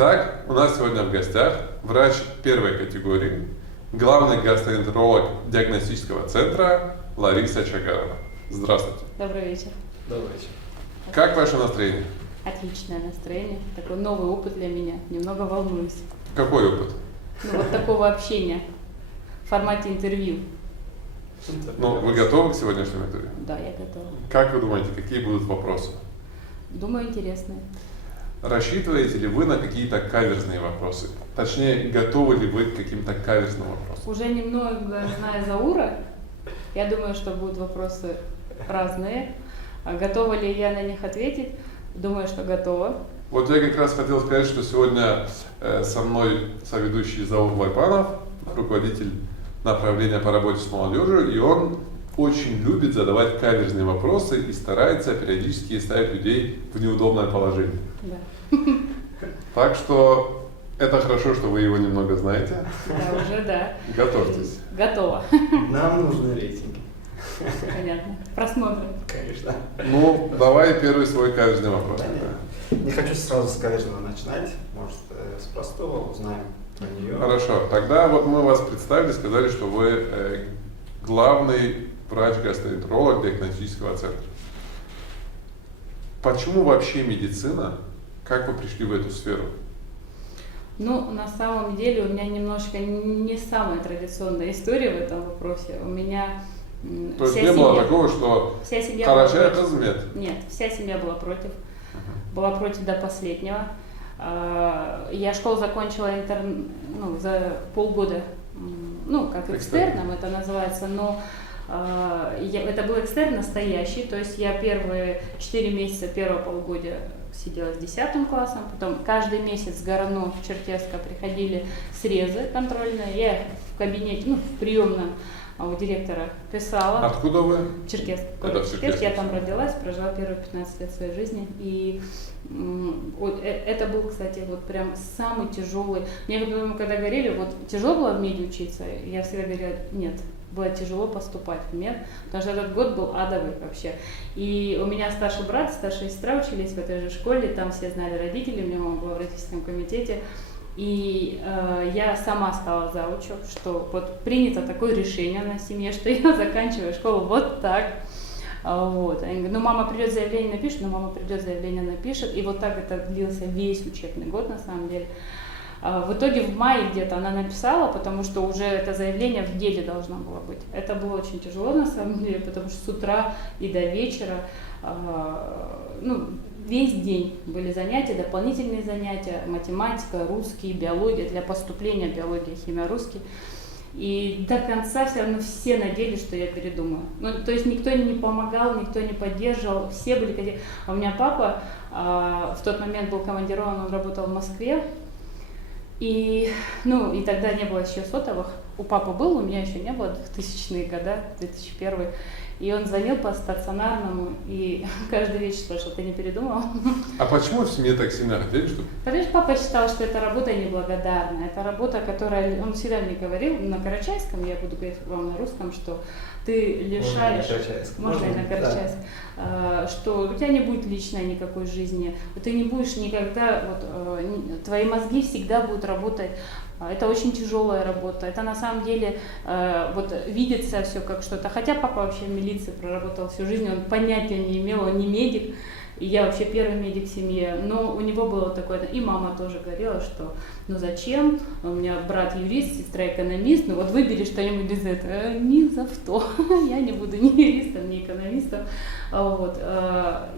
Итак, у нас сегодня в гостях врач первой категории, главный гастроэнтеролог диагностического центра Лариса Чагарова. Здравствуйте. Добрый вечер. Добрый вечер. Как ваше настроение? Отличное настроение. Такой новый опыт для меня. Немного волнуюсь. Какой опыт? Ну, вот такого общения в формате интервью. Ну, вы готовы к сегодняшнему интервью? Да, я готова. Как вы думаете, какие будут вопросы? Думаю, интересные. Рассчитываете ли вы на какие-то каверзные вопросы? Точнее, готовы ли вы к каким-то каверзным вопросам? Уже немного зная Заура, я думаю, что будут вопросы разные. А готова ли я на них ответить? Думаю, что готова. Вот я как раз хотел сказать, что сегодня со мной соведущий Заур Лайпанов, руководитель направления по работе с молодежью, и он очень любит задавать каверзные вопросы и старается периодически ставить людей в неудобное положение. Да. Так что это хорошо, что вы его немного знаете. Да, уже да. Готовьтесь. Готова. Нам нужны рейтинги. Понятно. Просмотры. Конечно. Ну, давай первый свой каверзный вопрос. Не хочу сразу с каверзного начинать. Может, с простого узнаем про нее. Хорошо. Тогда вот мы вас представили, сказали, что вы главный врач-гастроэнтеролог диагностического центра. Почему вообще медицина? Как вы пришли в эту сферу? Ну, на самом деле, у меня немножко не самая традиционная история в этом вопросе. У меня То есть не было такого, что вся семья Карачаев была против. размет? Нет, вся семья была против. Была против до последнего. Я школу закончила за полгода, как экстерном это называется, но это был экстерн настоящий, то есть я первые 4 месяца первого полугодия сидела с 10 классом, потом каждый месяц с Горно в Черкесск приходили срезы контрольные, я их в кабинете, в приемном у директора писала. Откуда вы? Черкесск. Это Черкесск. Я там родилась, прожила первые 15 лет своей жизни. И это был, кстати, вот прям самый тяжелый. Мне когда говорили, вот тяжело было в меди учиться, я всегда говорила, нет, было тяжело поступать в мед, потому что этот год был адовый вообще. И у меня старший брат, старшая сестра учились в этой же школе, там все знали родители, у меня мама была в родительском комитете. И я сама сказала заучу, что вот принято такое решение на семье, что я заканчиваю школу вот так. Вот. Они говорят, мама придет, заявление напишет, и вот так это длился весь учебный год на самом деле. В итоге в мае где-то она написала, потому что уже это заявление в деле должно было быть. Это было очень тяжело на самом деле, потому что с утра и до вечера, весь день были занятия, дополнительные занятия, математика, русский, биология, для поступления биология, химия, русский. И до конца все равно все надеялись, что я передумаю. То есть никто не помогал, никто не поддерживал, все были... А у меня папа в тот момент был командирован, он работал в Москве. И тогда не было еще сотовых. У папы был, у меня еще не было, 2000-е годы, 2001. И он звонил по стационарному и каждый вечер спрашивал, ты не передумал? А почему в семье так сильно хотели, что? Потому что папа считал, что это работа неблагодарная. Это работа, которая, он всегда мне говорил, на карачайском, я буду говорить вам на русском, что ты лишаешь, можно и на карачайском, что у тебя не будет личной никакой жизни, ты не будешь никогда, твои мозги всегда будут работать. Это очень тяжелая работа. Это на самом деле видится все как что-то. Хотя папа вообще в милиции проработал всю жизнь, он понятия не имел, он не медик. И я вообще первый медик в семье. Но у него было такое, и мама тоже говорила, что зачем? У меня брат юрист, сестра экономист, выбери что-нибудь из этого. Ни за что. Я не буду ни юристом, ни экономистом.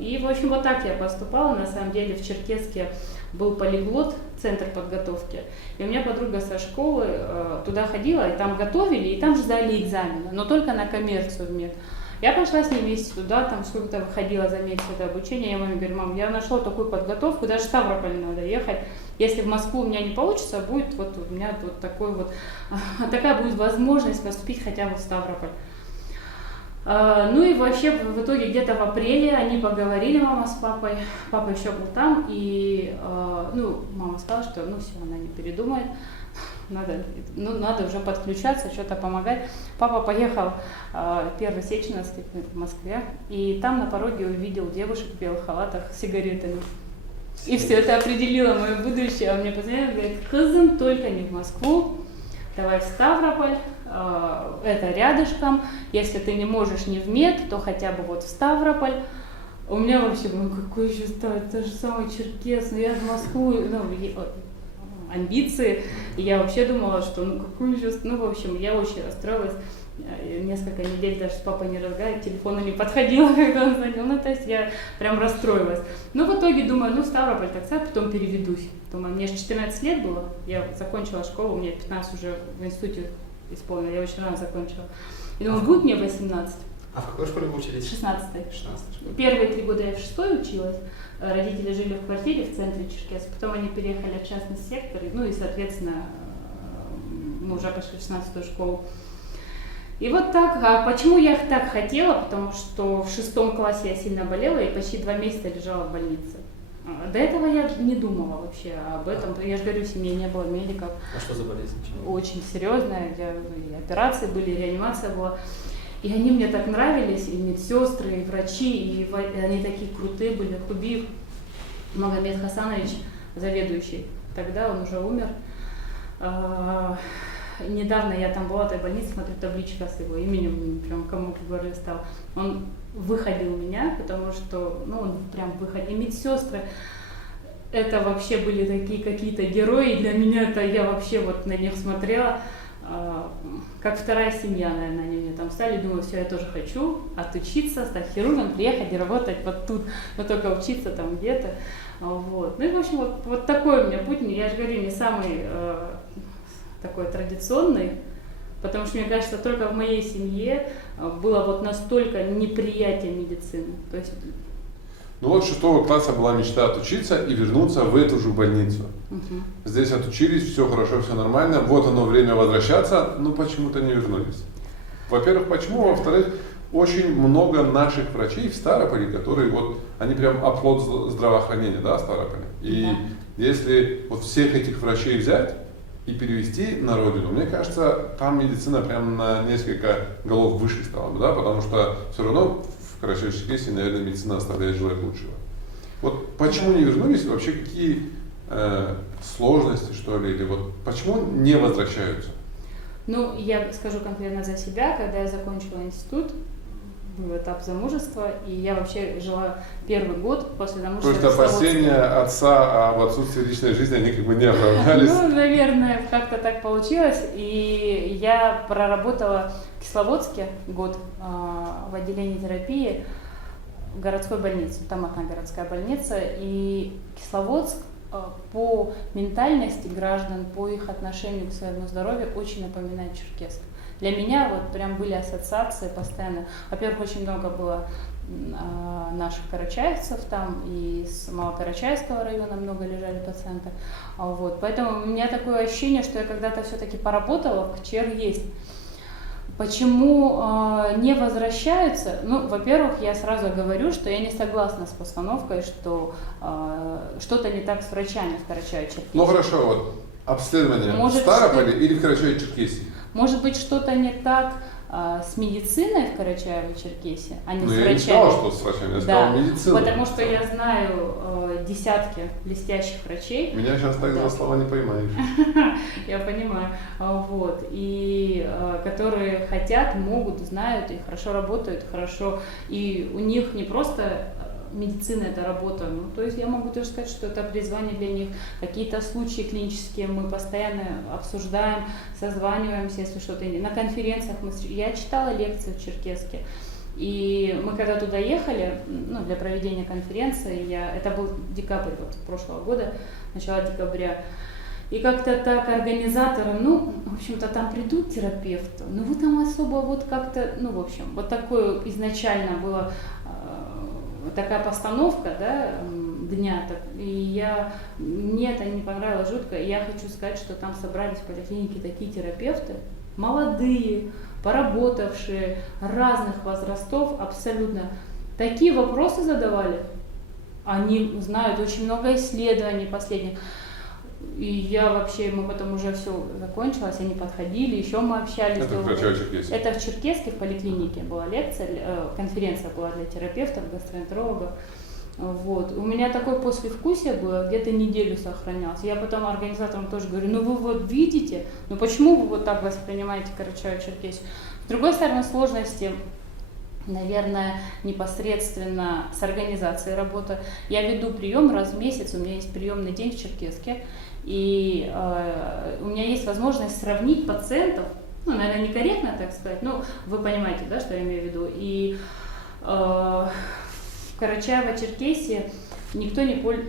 И, в общем, вот так я поступала. На самом деле в Черкесске был полиглот, центр подготовки. И у меня подруга со школы туда ходила, и там готовили, и там же сдали экзамены, но только на коммерцию в мед. Я пошла с ней вместе туда, там сколько-то выходила за месяц это обучение. Я маме говорю, мам, я нашла такую подготовку, даже в Ставрополь надо ехать. Если в Москву у меня не получится, будет у меня такая будет возможность поступить хотя бы в Ставрополь. И вообще в итоге где-то в апреле они поговорили, мама с папой, папа еще был там, и мама сказала, что все, она не передумает, надо уже подключаться, что-то помогать. Папа поехал в Первый Сеченовский в Москве, и там на пороге увидел девушек в белых халатах с сигаретами. И все это определило мое будущее. А мне позвонили, говорит, кызым, только не в Москву, давай в Ставрополь, это рядышком. Если ты не можешь не в Мед, то хотя бы вот в Ставрополь. У меня вообще, ну какой еще ставить, это же самый Черкес, ну я в Москву, ну, амбиции. И я вообще думала, что ну какую еще, ну в общем, я очень расстроилась. Несколько недель даже с папой не разговаривала, к телефону не подходила, когда он звонил. Ну, то есть я прям расстроилась. Но в итоге думаю, ну, Ставрополь, так сказать, потом переведусь. Думаю, мне же 14 лет было, я закончила школу, мне 15 уже в институте исполнила, я очень рано закончила. И думаю, будет мне 18. А в какой школе вы учились? 16-й. 16-й. Первые 3 года я в 6-й училась. Родители жили в квартире в центре Черкесска, потом они переехали в частный сектор, ну и, соответственно, мы уже пошли в 16-ю школу. И вот так. А почему я так хотела? Потому что в 6 классе я сильно болела и почти 2 месяца лежала в больнице. До этого я не думала вообще об этом. Я же говорю, в семье не было медиков. А что за болезнь? Очень серьезная. И операции были, и реанимация была. И они мне так нравились, и медсестры, и врачи, и они такие крутые были. Хубиев Магомед Хасанович, заведующий. Тогда он уже умер. Недавно я там была в этой больнице, смотрю, табличка с его именем, прям кому в горле стал. Он выходил меня, потому что, ну, он прям выходил. И медсестры, это вообще были такие какие-то герои, для меня это, я вообще вот на них смотрела, как вторая семья, наверное, они мне там стали, думаю, все, я тоже хочу отучиться, стать хирургом, приехать и работать вот тут, но только учиться там где-то, вот. Ну и, в общем, вот такой у меня путь, я же говорю, не самый такой традиционный, потому что, мне кажется, только в моей семье было вот настолько неприятие медицины. То есть... Ну вот 6 класса была мечта отучиться и вернуться в эту же больницу. Здесь отучились, все хорошо, все нормально, вот оно время возвращаться, но почему-то не вернулись. Во-первых, почему? Во-вторых, очень много наших врачей в Ставрополе, которые вот, они прям оплот здравоохранения, да, в Ставрополе. И если вот всех этих врачей взять и перевести на родину, мне кажется, там медицина прям на несколько голов выше стала бы, да, потому что все равно в Карачаево-Черкесии, наверное, медицина оставляет желать лучшего. Вот почему не вернулись, вообще какие сложности, что ли, или вот почему не возвращаются? Ну, я скажу конкретно за себя, когда я закончила институт, был этап замужества, и я вообще жила первый год после замужества. То есть опасения отца об отсутствии личной жизни, они как бы не оправдались? Ну, наверное, как-то так получилось. И я проработала в Кисловодске год в отделении терапии в городской больнице, там одна городская больница. И Кисловодск по ментальности граждан, по их отношению к своему здоровью очень напоминает Черкесск. Для меня вот прям были ассоциации постоянно. Во-первых, очень много было наших карачаевцев там, и с Малокарачаевского района много лежали пациенты. Вот. Поэтому у меня такое ощущение, что я когда-то все-таки поработала, в КЧР есть. Почему не возвращаются? Ну, во-первых, я сразу говорю, что я не согласна с постановкой, что что-то не так с врачами в Карачаево-Черкесии. Ну хорошо, вот обследование в Ставрополе или в Карачаево-Черкесии? Может быть, что-то не так с медициной в Карачаево-Черкесии, а не с врачами. Я не сказала, что с врачами, я сказала медицина. Потому что я знаю десятки блестящих врачей. Меня сейчас так за слова не поймаешь. Я понимаю. Вот. И которые хотят, могут, знают и хорошо работают, хорошо. И у них не просто медицина — это работа. Ну, то есть я могу тоже сказать, что это призвание для них. Какие-то случаи клинические мы постоянно обсуждаем, созваниваемся, если что-то. На конференциях я читала лекции в Черкесске. И мы когда туда ехали, ну, для проведения конференции, это был декабрь вот, прошлого года, начало декабря, и как-то так организаторы, ну, в общем-то, там придут терапевты, но вы там особо вот как-то, ну, в общем, вот такое изначально было, такая постановка, да, дня, и мне это не понравилось жутко, и я хочу сказать, что там собрались в поликлинике такие терапевты, молодые, поработавшие, разных возрастов, абсолютно. Такие вопросы задавали. Они знают очень много исследований последних. И мы потом уже все закончилось, они подходили, еще мы общались. Это в Карачаево-Черкесии? Это в Черкесске, в поликлинике была лекция, конференция была для терапевтов, гастроэнтерологов. Вот. У меня такое послевкусие было, где-то неделю сохранялось. Я потом организаторам тоже говорю, ну вы вот видите, ну почему вы вот так воспринимаете Карачаево-Черкесию? С другой стороны, сложности, наверное, непосредственно с организацией работы. Я веду прием раз в месяц, у меня есть приемный день в Черкесске, и у меня есть возможность сравнить пациентов, ну, наверное, некорректно так сказать, но вы понимаете, да, что я имею в виду. И в Карачаево-Черкесии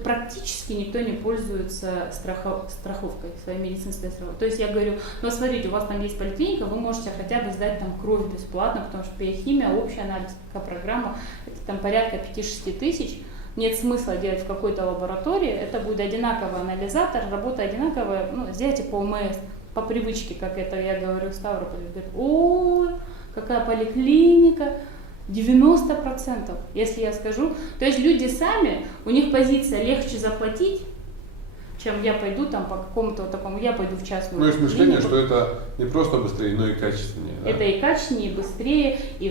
практически никто не пользуется страховкой, своей медицинской страховкой. То есть я говорю, ну смотрите, у вас там есть поликлиника, вы можете хотя бы сдать там кровь бесплатно, потому что биохимия, общая анализная программа, это там порядка 5-6 тысяч. Нет смысла делать в какой-то лаборатории, это будет одинаковый анализатор, работа одинаковая, ну, сделайте по ОМС, по привычке, как это я говорю в Ставрополе. Говорят, ой, какая поликлиника, 90%, если я скажу. То есть люди сами, у них позиция легче заплатить, чем я пойду там по какому-то такому, я пойду в частную. Ну, есть мышление, что это не просто быстрее, но и качественнее. Да? Это и качественнее, и быстрее, и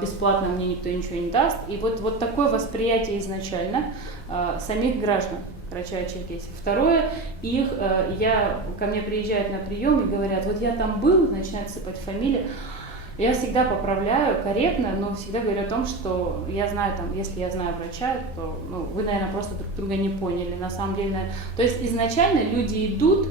бесплатно мне никто ничего не даст. И вот такое восприятие изначально самих граждан Карачаево-Черкесии. Второе, ко мне приезжают на прием и говорят, вот я там был, начинают сыпать фамилии. Я всегда поправляю корректно, но всегда говорю о том, что я знаю, там, если я знаю врача, то вы, наверное, просто друг друга не поняли. На самом деле, то есть изначально люди идут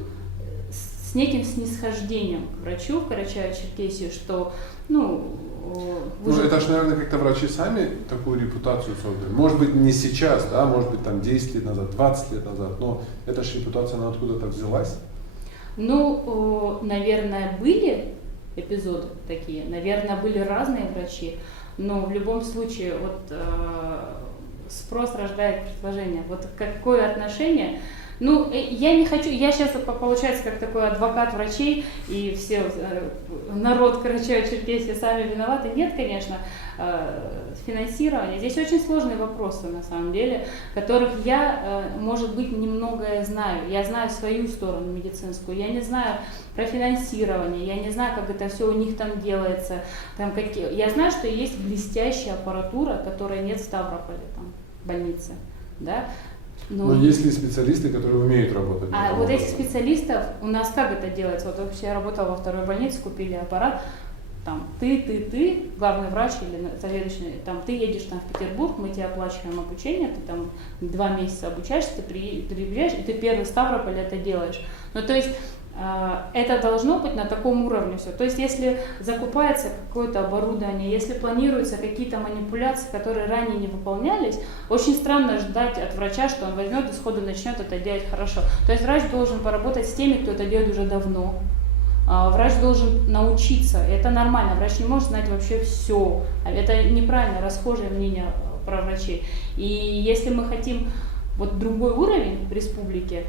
с неким снисхождением к врачу в Карачаево-Черкесию, что, это же, наверное, как-то врачи сами такую репутацию создали. Может быть, не сейчас, да, может быть, там 10 лет назад, 20 лет назад, но эта же репутация, она откуда-то взялась? Наверное, были эпизоды такие, наверное, были разные врачи, но в любом случае спрос рождает предложение. Вот какое отношение? Я не хочу, я сейчас получается как такой адвокат врачей, и все, народ Карачаево-Черкесии сами виноваты. Нет, конечно, финансирование. Здесь очень сложные вопросы, на самом деле, которых я, может быть, немногое знаю. Я знаю свою сторону медицинскую, я не знаю про финансирование, я не знаю, как это все у них там делается. Я знаю, что есть блестящая аппаратура, которой нет в Ставрополе, там, в больнице, да. Но есть ли специалисты, которые умеют работать? Вот этих специалистов, у нас как это делается? Вот вообще я работала во второй больнице, купили аппарат, там ты, главный врач или заведующий, там ты едешь там в Петербург, мы тебе оплачиваем обучение, ты там 2 месяца обучаешься, ты приезжаешь, и ты первый в Ставрополе это делаешь. То есть это должно быть на таком уровне все. То есть если закупается какое-то оборудование, если планируются какие-то манипуляции, которые ранее не выполнялись, очень странно ждать от врача, что он возьмет и сходу начнет это делать хорошо. То есть врач должен поработать с теми, кто это делает уже давно. Врач должен научиться, это нормально, врач не может знать вообще все. Это неправильно, расхожее мнение про врачей. И если мы хотим другой уровень в республике,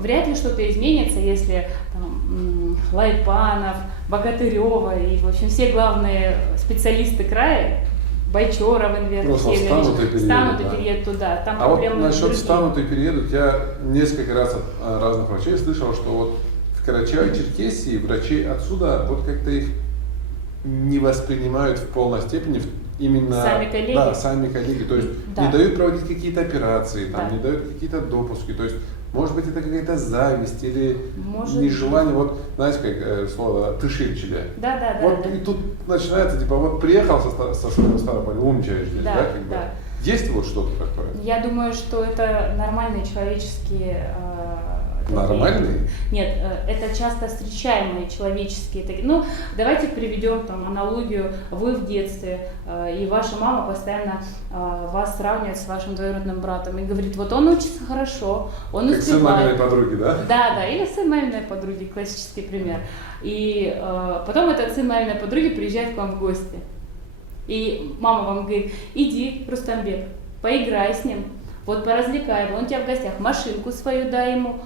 вряд ли что-то изменится, если там, Лайпанов, Богатырева и, в общем, все главные специалисты края, Байчоров, Инвер, станут и переедут туда. Там проблемы насчет другие. Станут и переедут, я несколько раз от разных врачей слышал, что в Карачаево-Черкесии врачи отсюда как-то их не воспринимают в полной степени, именно сами коллеги. Да, сами коллеги, то есть не дают проводить какие-то операции, не дают какие-то допуски, то есть может быть это какая-то зависть или нежелание, знаете, как слово «тышильчили». Да. И тут начинается, приехал со Ставрополя, умничаешь здесь, да? Есть что-то такое? Я думаю, что это нормальные человеческие... Нормальные? Нет, это часто встречаемые человеческие. Давайте приведем аналогию. Вы в детстве, и ваша мама постоянно вас сравнивает с вашим двоюродным братом и говорит, он учится хорошо, он успевает. Как сын маминой подруги, да? Да, или сын маминой подруги, классический пример. И потом этот сын маминой подруги приезжает к вам в гости. И мама вам говорит, иди, Рустамбек, поиграй с ним, поразвлекай его, он у тебя в гостях, машинку свою дай ему.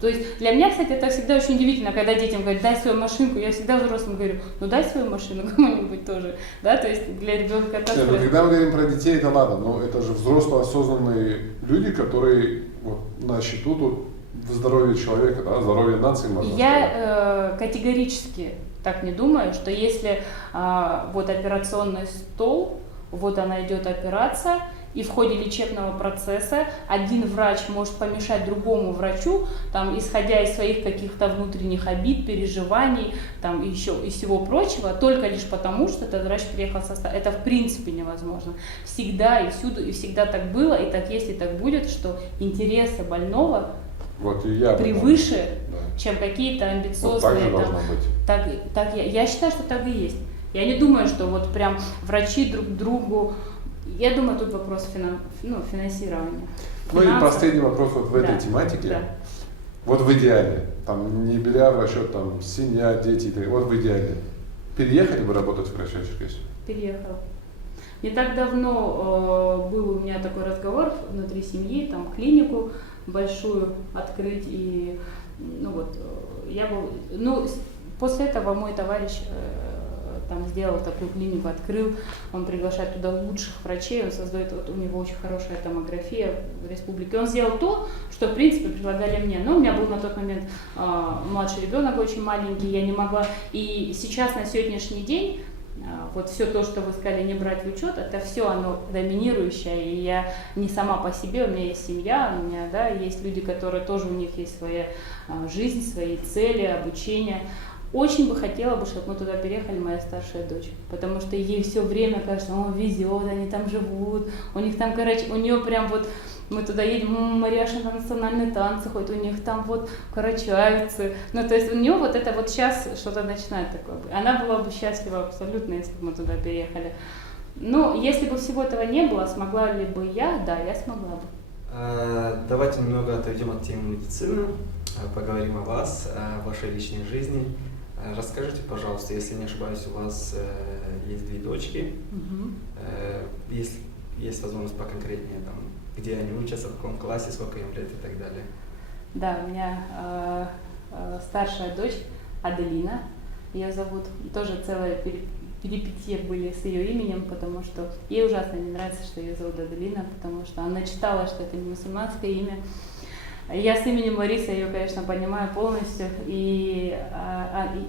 То есть для меня, кстати, это всегда очень удивительно, когда детям говорят, дай свою машинку, я всегда взрослым говорю, дай свою машину кому-нибудь тоже, да, то есть для ребенка это... Когда мы говорим про детей, это ладно, но это же взрослые осознанные люди, которые на счету тут в здоровье человека, да, здоровье нации, можно сказать. Я категорически так не думаю, что если операционный стол, она идет операция, и в ходе лечебного процесса один врач может помешать другому врачу, там, исходя из своих каких-то внутренних обид, переживаний, там, и еще и всего прочего, только лишь потому, что этот врач приехал со стороны. Это в принципе невозможно. Всегда и всюду, и всегда так было, и так есть, и так будет, что интересы больного вот и я превыше, да. чем какие-то амбициозные. Вот так же должно быть. Так я считаю, что так и есть. Я не думаю, что вот прям врачи друг другу. Я думаю, тут вопрос финансирования. Ну и последний вопрос вот в этой тематике. Да. Вот в идеале, там, не беря в расчет там, семья, дети, вот в идеале, переехали бы работать в Красноярске? Переехала. Не так давно был у меня такой разговор внутри семьи, там клинику большую открыть, и после этого мой товарищ там сделал такую клинику, открыл, он приглашает туда лучших врачей, он создает, вот у него очень хорошая томография в республике. Он сделал то, что в принципе предлагали мне. Но у меня был на тот момент младший ребенок очень маленький, я не могла. И сейчас на сегодняшний день вот все то, что вы сказали, не брать в учет, это все оно доминирующее, и я не сама по себе, у меня есть семья, у меня, да, есть люди, которые тоже, у них есть своя жизнь, свои цели, обучение. Очень бы хотела, чтобы мы туда переехали, моя старшая дочь, потому что ей все время кажется, везет, они там живут, у них там, у нее прям вот, мы туда едем, Марьяша на национальные танцы ходит, у них там вот карачаевцы, то есть у нее вот это вот сейчас что-то начинает такое. Она была бы счастлива абсолютно, если бы мы туда переехали. Но если бы всего этого не было, смогла ли бы я? Да, я смогла бы. Давайте немного отойдем от темы медицины, поговорим о вас, о вашей личной жизни. Расскажите, пожалуйста, если не ошибаюсь, у вас есть 2 дочки, есть возможность поконкретнее, там, где они учатся, в каком классе, сколько им лет и так далее? Да, у меня старшая дочь Аделина, ее зовут, тоже целая перипетия были с ее именем, потому что ей ужасно не нравится, что ее зовут Аделина, потому что она читала, что это не мусульманское имя. Я с именем Лариса ее, конечно, понимаю полностью, и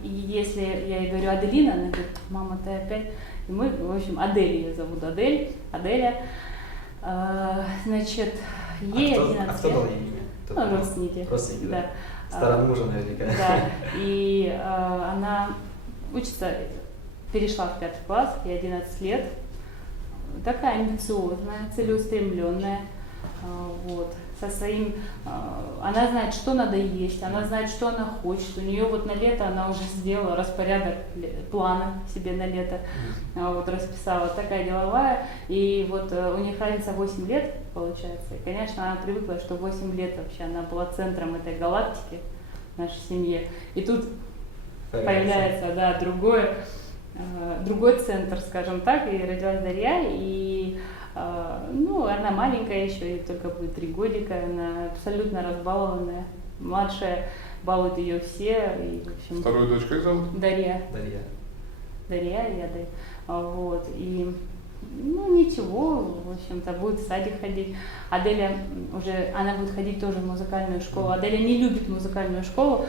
если я ей говорю Аделина, она говорит, мама, ты опять, и мы, в общем, Адель ее зовут, Аделя, значит, ей 11 лет. А кто дал ей имя? Родственники. Родственники, да. Стороны мужа наверняка. Да, и она учится, перешла в 5 класс, ей 11 лет, такая амбициозная, целеустремленная, вот. Со своим, она знает, что надо есть, она знает, что она хочет. У нее вот на лето она уже сделала распорядок плана себе на лето, вот расписала, такая деловая. И вот у них разница 8 лет получается. И, конечно, она привыкла, что 8 лет вообще она была центром этой галактики в нашей семье. И тут появляется, да, другой центр, скажем так, и родилась Дарья, и она маленькая еще, ей только будет 3 годика, она абсолютно разбалованная. Младшая балует ее все. И, в общем, вторую дочь как зовут? Дарья. Дарья и Адель. Вот. И ничего, в общем-то, будет в садик ходить. Аделя она будет ходить тоже в музыкальную школу. Аделя не любит музыкальную школу.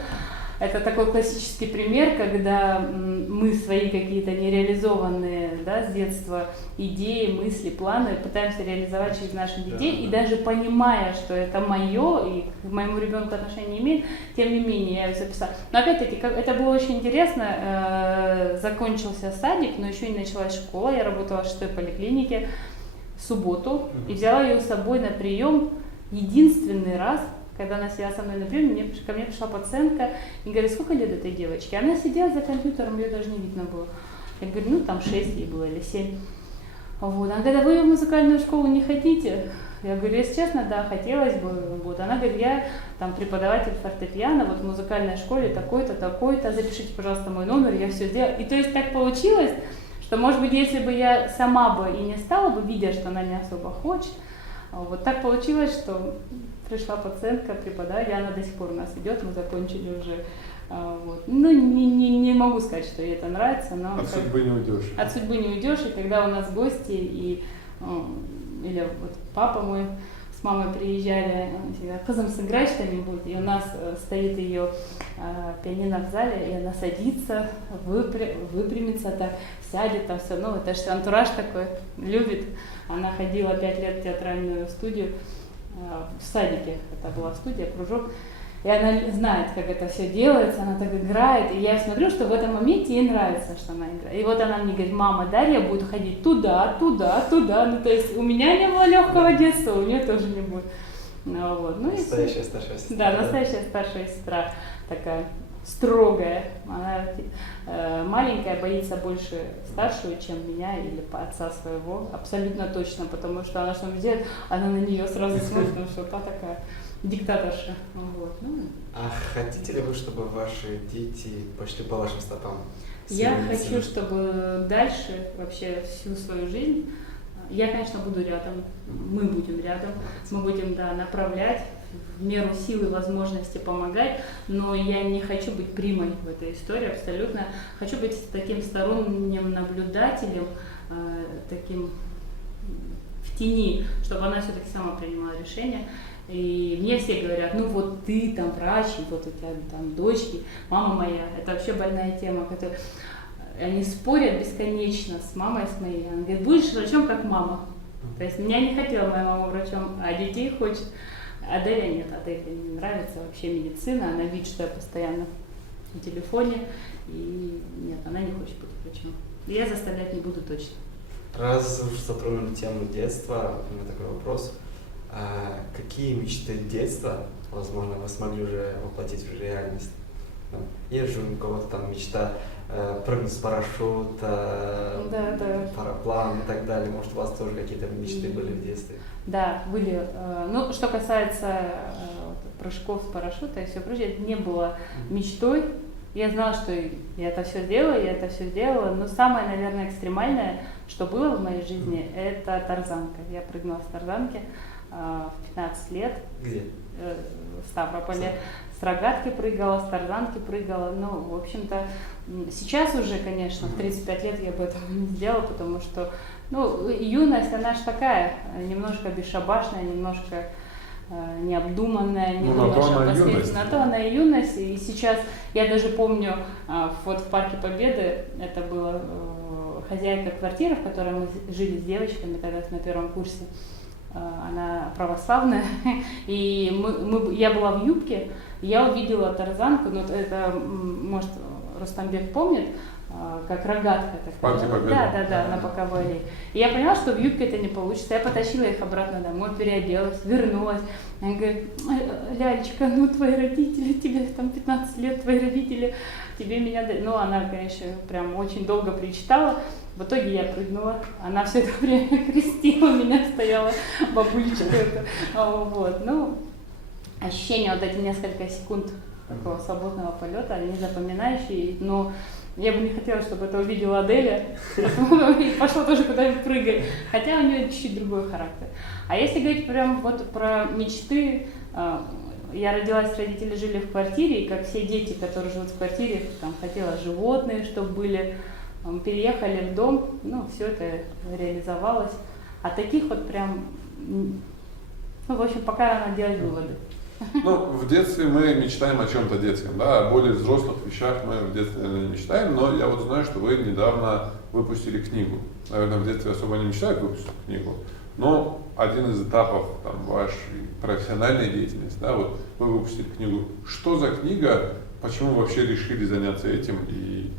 Это такой классический пример, когда мы свои какие-то нереализованные, да, с детства идеи, мысли, планы пытаемся реализовать через наших детей, и даже понимая, что это мое и к моему ребенку отношения не имеет, тем не менее я ее записала. Но опять-таки, это было очень интересно, закончился садик, но еще не началась школа, я работала в 6-й поликлинике в субботу и взяла ее с собой на прием единственный раз. Когда она сидела со мной на приеме, ко мне пришла пациентка и говорит, сколько лет этой девочке? Она сидела за компьютером, ее даже не видно было. Я говорю, там 6 ей было или 7. Вот. Она говорит, а вы в музыкальную школу не хотите? Я говорю, если честно, да, хотелось бы. Вот. Она говорит, я там преподаватель фортепиано, вот в музыкальной школе такой-то, такой-то, запишите, пожалуйста, мой номер, я все сделала. И то есть так получилось, что, может быть, если бы я сама бы и не стала бы, видя, что она не особо хочет, вот так получилось, что пришла пациентка, преподаватель, она до сих пор у нас идет, мы закончили уже. Вот. Не могу сказать, что ей это нравится, но... От судьбы не уйдешь. От судьбы не уйдешь, и когда у нас гости, или вот папа мой с мамой приезжали, она всегда: «Кызым, сыграй что-нибудь», и у нас стоит ее пианино в зале, и она садится, выпрямится так, сядет там все, ну это же антураж такой, любит. Она ходила 5 лет в театральную студию, в садике, это была студия, кружок, и она знает, как это все делается, она так играет, и я смотрю, что в этом моменте ей нравится, что она играет. И вот она мне говорит: «Мама, Дарья будет ходить туда, туда, туда», ну то есть у меня не было легкого детства, у нее тоже не будет. Ну, вот. Ну, настоящая старшая сестра. Да, настоящая старшая сестра, такая строгая, она маленькая, боится больше старшую, чем меня или отца своего, абсолютно точно, потому что она что-нибудь делает, она на нее сразу смотрит, потому что та такая диктаторша. Вот. Ну. А хотите ли вы, чтобы ваши дети пошли по вашим стопам? Я хочу, чтобы дальше, вообще всю свою жизнь, я, конечно, буду рядом, мы будем рядом, мы будем, да, направлять, в меру сил и возможности помогать, но я не хочу быть примой в этой истории абсолютно. Хочу быть таким сторонним наблюдателем, таким в тени, чтобы она все-таки сама принимала решения. И мне все говорят: ну вот ты там врач, вот у тебя там дочки, мама моя, это вообще больная тема. Они спорят бесконечно с мамой, с моей. Она говорит: будешь врачом, как мама. То есть меня не хотела моя мама врачом, а детей хочет. Аделя нет, Аделе не нравится вообще медицина, она видит, что я постоянно на телефоне, и нет, она не хочет быть врачом. Я заставлять не буду точно. Раз уж затронули тему детства, у меня такой вопрос. Какие мечты детства, возможно, вы смогли уже воплотить в реальность? Есть же у кого-то там мечта прыгнуть с парашюта, параплан и так далее. Может, у вас тоже какие-то мечты были в детстве? Да, были. Ну, что касается прыжков с парашюта и все прочее, это не было мечтой. Я знала, что я это все сделала, но самое, наверное, экстремальное, что было в моей жизни, это тарзанка. Я прыгнула с тарзанки в 15 лет. Где? В Ставрополе. С рогатки прыгала, с тарзанки прыгала. Ну, в общем-то, сейчас уже, конечно, в 35 лет я бы этого не сделала, потому что, ну, юность, она же такая, немножко бесшабашная, немножко необдуманная, на то она и юность. И сейчас, я даже помню, вот в Парке Победы, это была хозяйка квартиры, в которой мы жили с девочками тогда на первом курсе, она православная, и я была в юбке, я увидела тарзанку, ну это, может, Рустамбек помнит, как рогатка такая. Да, на боковой аллее. И я поняла, что в юбке это не получится. Я потащила их обратно домой, переоделась, вернулась. Она говорит: Лялечка, ну твои родители, тебе там 15 лет, твои родители тебе меня... Ну, она, конечно, прям очень долго причитала. В итоге я прыгнула. Она все это время крестила меня, стояла бабулечка. Вот, ну, ощущения, вот эти несколько секунд такого свободного полета, они запоминающие, но я бы не хотела, чтобы это увидела Аделя, и пошла тоже куда-нибудь прыгать, хотя у нее чуть-чуть другой характер. А если говорить прям вот про мечты, я родилась, родители жили в квартире, и как все дети, которые живут в квартире, там хотела животные, чтобы были, переехали в дом, ну, все это реализовалось. А таких вот прям, ну, в общем, пока рано делать выводы. Ну, в детстве мы мечтаем о чем-то детском, да, о более взрослых вещах мы в детстве, наверное, не мечтаем, но я вот знаю, что вы недавно выпустили книгу. Наверное, в детстве особо не мечтают выпустить книгу, но один из этапов там, вашей профессиональной деятельности, да, вот вы выпустили книгу. Что за книга, почему вообще решили заняться этим и,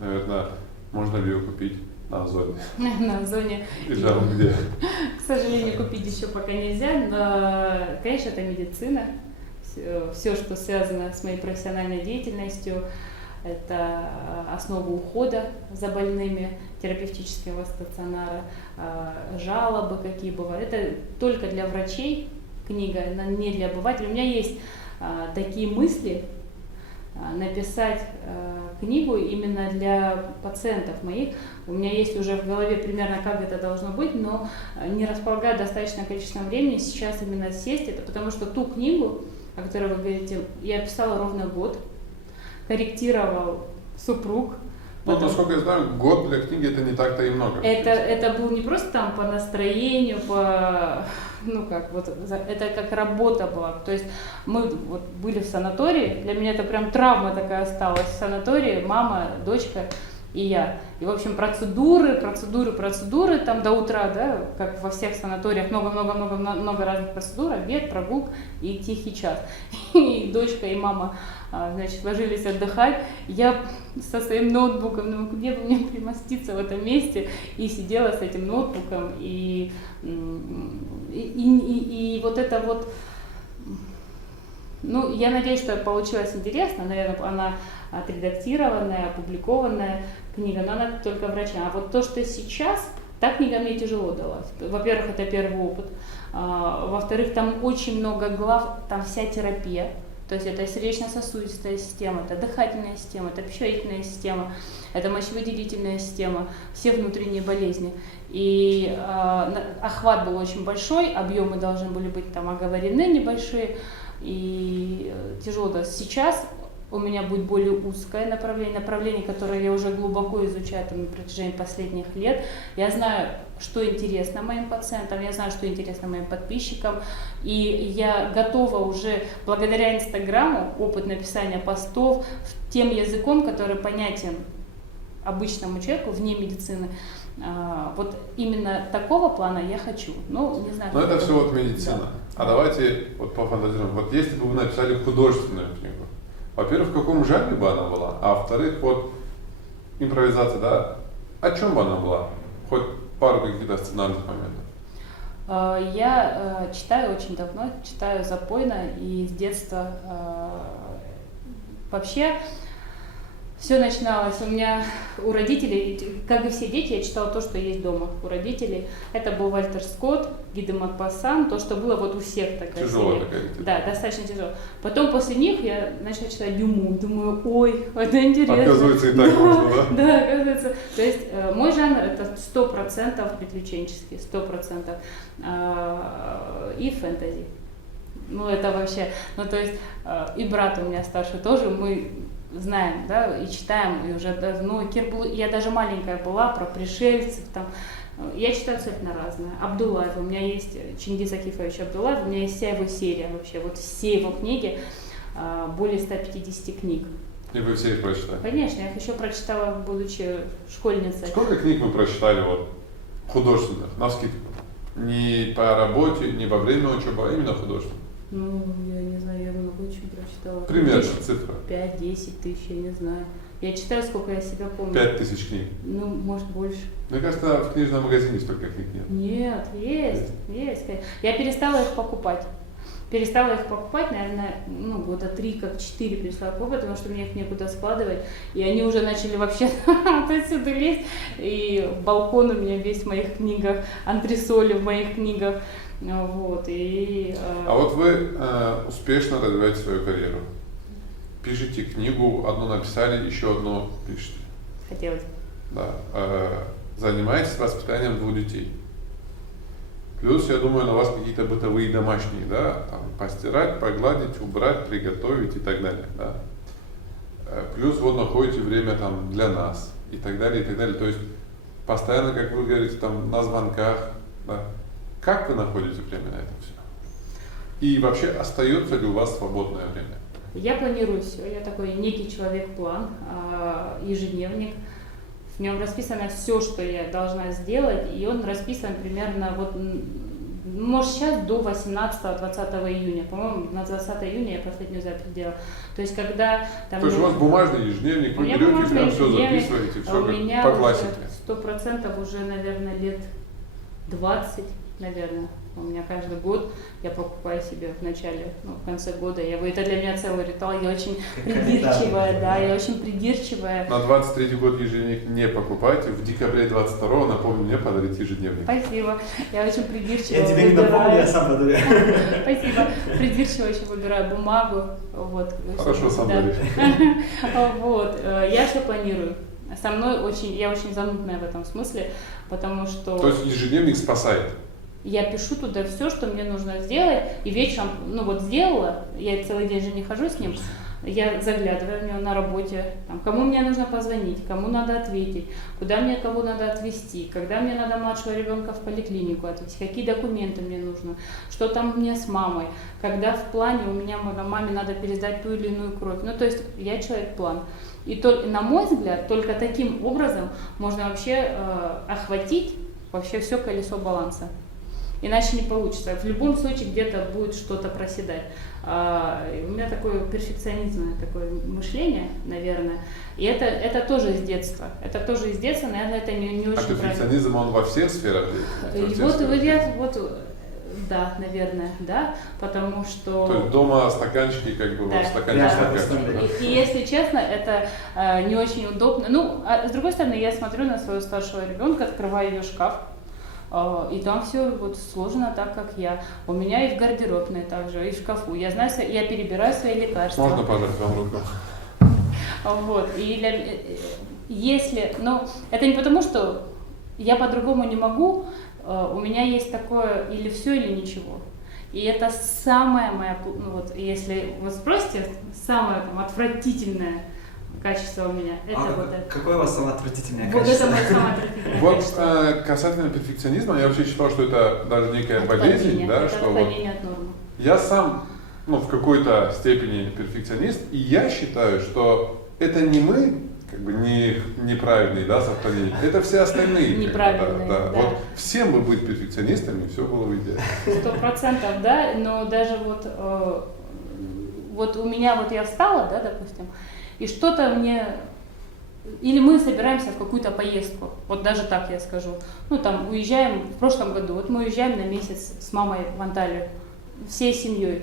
наверное, можно ли ее купить на Озоне? На Озоне. Или там где? К сожалению, купить еще пока нельзя, но, конечно, это медицина. Все, что связано с моей профессиональной деятельностью, это основа ухода за больными, терапевтического стационара, жалобы какие бывают. Это только для врачей книга, не для обывателей. У меня есть такие мысли написать книгу именно для пациентов моих. У меня есть уже в голове примерно, как это должно быть, но не располагаю достаточное количество времени сейчас именно сесть. Это потому что ту книгу, о которой вы говорите, я писала ровно год, корректировал супруг, Ну, насколько я знаю, год для книги это не так-то и много. Это был не просто там по настроению, ну как, вот это как работа была. То есть мы вот были в санатории, для меня это прям травма такая осталась. В санатории мама, дочка и я. И, в общем, процедуры, там до утра, да, как во всех санаториях, много разных процедур, обед, прогулка и тихий час. И дочка, и мама, значит, ложились отдыхать. Я со своим ноутбуком, ну, где бы мне примоститься в этом месте, и сидела с этим ноутбуком, и вот это вот, ну, я надеюсь, что получилось интересно, наверное, она отредактированная, опубликованная книга, но она только врачам. А вот то, что сейчас, та книга мне тяжело далась. Во-первых, это первый опыт. Во-вторых, там очень много глав, там вся терапия. То есть это сердечно-сосудистая система, это дыхательная система, это пищеварительная система, это мочевыделительная система, все внутренние болезни. И охват был очень большой, объемы должны были быть там оговорены небольшие, и тяжело. Сейчас у меня будет более узкое направление, которое я уже глубоко изучаю там, на протяжении последних лет. Я знаю, что интересно моим пациентам, я знаю, что интересно моим подписчикам, и я готова уже, благодаря Инстаграму, опыт написания постов тем языком, который понятен обычному человеку вне медицины. Вот именно такого плана я хочу. Ну, не знаю. Но это все вот медицина. Да. А давайте вот пофантазируем. Вот если бы вы написали художественную книгу, во-первых, в каком жанре бы она была, а во-вторых, вот импровизация, да, о чем бы она была? Хоть пару каких-то сценарных моментов. Я читаю очень давно, читаю запойно и с детства. Вообще все начиналось у меня, у родителей, как и все дети, я читала то, что есть дома у родителей. Это был Вальтер Скотт, Ги де Мопассан, то, что было вот у всех такая тяжелая серия. такая. Да, достаточно тяжело. Потом после них я начала читать Дюму, думаю, ой, это интересно. Оказывается, и так можно, да? Да, оказывается. То есть мой жанр это 100% приключенческий, 100%. И фэнтези. Ну это вообще, ну то есть и брат у меня старший тоже, мы знаем, да, и читаем, и уже, ну, я даже маленькая была, про пришельцев, там, я читаю абсолютно разное. Абдуллаев, у меня есть Чингиз Акифович Абдуллаев, у меня есть вся его серия вообще, вот все его книги, более 150 книг. И вы все их прочитали? Конечно, я их еще прочитала, будучи школьницей. Сколько книг вы прочитали вот художественных, навскидку? Не по работе, не во время учебы, а именно художественных? Ну, я не знаю, я много очень прочитала. Примерно цифра. 5-10 тысяч, я не знаю. Я читаю, сколько я себя помню. 5000 книг? Ну, может, больше. Мне кажется, в книжном магазине столько книг нет. Нет, есть. Я перестала их покупать. Наверное, ну, года 3, как 4 перестала покупать, потому что мне их некуда складывать. И они уже начали вообще отсюда лезть. И балкон у меня весь в моих книгах, антресоли в моих книгах. Вот, А вот вы успешно развиваете свою карьеру. Пишите книгу, одну написали, еще одну пишете. Хотелось. Да. Занимаетесь воспитанием 2 детей. Плюс, я думаю, на вас какие-то бытовые домашние, да, там, постирать, погладить, убрать, приготовить и так далее, да. Плюс вот находите время там для нас и так далее, и так далее. То есть постоянно, как вы говорите, там на звонках, да. Как вы находите время на это все? И вообще, остается ли у вас свободное время? Я планирую все. Я такой некий человек-план, ежедневник. В нем расписано все, что я должна сделать, и он расписан примерно, вот, может, сейчас до 18-20 июня. По-моему, на 20 июня я последнюю запись делала. То есть, когда... Там, то есть у вас бумажный ежедневник, вы берете, прям все записываете, все как по классике? 100% уже, наверное, лет 20, наверное. У меня каждый год я покупаю себе в начале, ну, в конце года. Это для меня целый ритуал. Я очень придирчивая, да, я очень придирчивая. На 23-й год ежедневник не покупайте. В декабре 22-го, напомню, мне подарить ежедневник. Спасибо. Я очень придирчиво выбираю. Я тебе не напомню, я сам подарю. Спасибо. Придирчиво очень выбираю бумагу. Вот. Хорошо, сам даришь. Вот. Я все планирую. Со мной я очень занудная в этом смысле, потому что... То есть ежедневник спасает? Я пишу туда все, что мне нужно сделать, и вечером, ну вот сделала, я целый день же не хожу с ним, Я заглядываю в него на работе, там, кому мне нужно позвонить, кому надо ответить, куда мне кого надо отвезти, когда мне надо младшего ребенка в поликлинику отвезти, какие документы мне нужно, что там мне с мамой, когда в плане у меня маме надо пересдать ту или иную кровь. Ну, то есть я человек-план. И на мой взгляд, только таким образом можно вообще охватить вообще все колесо баланса. Иначе не получится. В любом случае где-то будет что-то проседать. У меня такое перфекционизмное такое мышление, наверное. И это тоже из детства. Это тоже из детства, наверное, это не очень правильно. А перфекционизм, он во всех сферах? Да, наверное, да, потому что... То есть дома стаканчики, как бы, да, вот стаканчик, да. стаканчик. И если честно, это не очень удобно. Ну, а с другой стороны, я смотрю на своего старшего ребенка, открываю ее шкаф, и там все вот сложно так, как я. У меня и в гардеробной также, и в шкафу. Я знаю, я перебираю свои лекарства. Можно пожать вам руку? Вот. И если... Ну, это не потому, что я по-другому не могу. У меня есть такое или все, или ничего. И это самое моя, ну вот, если вы спросите, самое там, отвратительное качество у меня. Это вот это. Какое у вас самое отвратительное вот качество? Вот это мое самое отвратительное качество. Вот касательно перфекционизма, я вообще считал, что это даже некая болезнь, да, это что отклонение от нормы. Я сам, ну, в какой-то степени перфекционист, и я считаю, что это не мы, как бы неправильные, да, совпадения, это все остальные. Неправильные, да. да. Вот всем бы быть перфекционистами, все было бы идеально. 100%, да, но даже вот у меня вот я встала, да, допустим, и что-то мне, или мы собираемся в какую-то поездку, вот даже так я скажу, ну там уезжаем, в прошлом году, вот мы уезжаем на месяц с мамой в Анталию, всей семьей,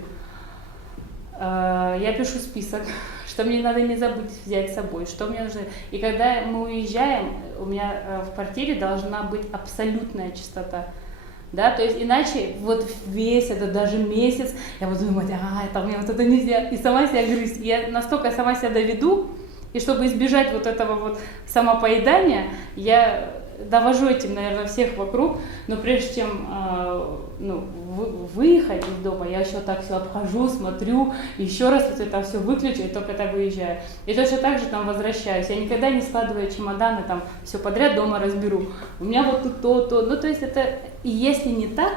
я пишу список, что мне надо не забыть взять с собой, что мне нужно. И когда мы уезжаем, у меня в квартире должна быть абсолютная чистота. Да, то есть иначе вот весь это даже месяц я буду думать, это мне вот это нельзя, и сама себя грызть. И я настолько сама себя доведу, и чтобы избежать вот этого вот самопоедания, я довожу этим, наверное, всех вокруг, но прежде чем выехать из дома, я еще так все обхожу, смотрю, еще раз вот это все выключу, и только так выезжаю. И точно так же там возвращаюсь. Я никогда не складываю чемоданы, там все подряд дома разберу. У меня вот тут то. Ну, то есть это, и если не так,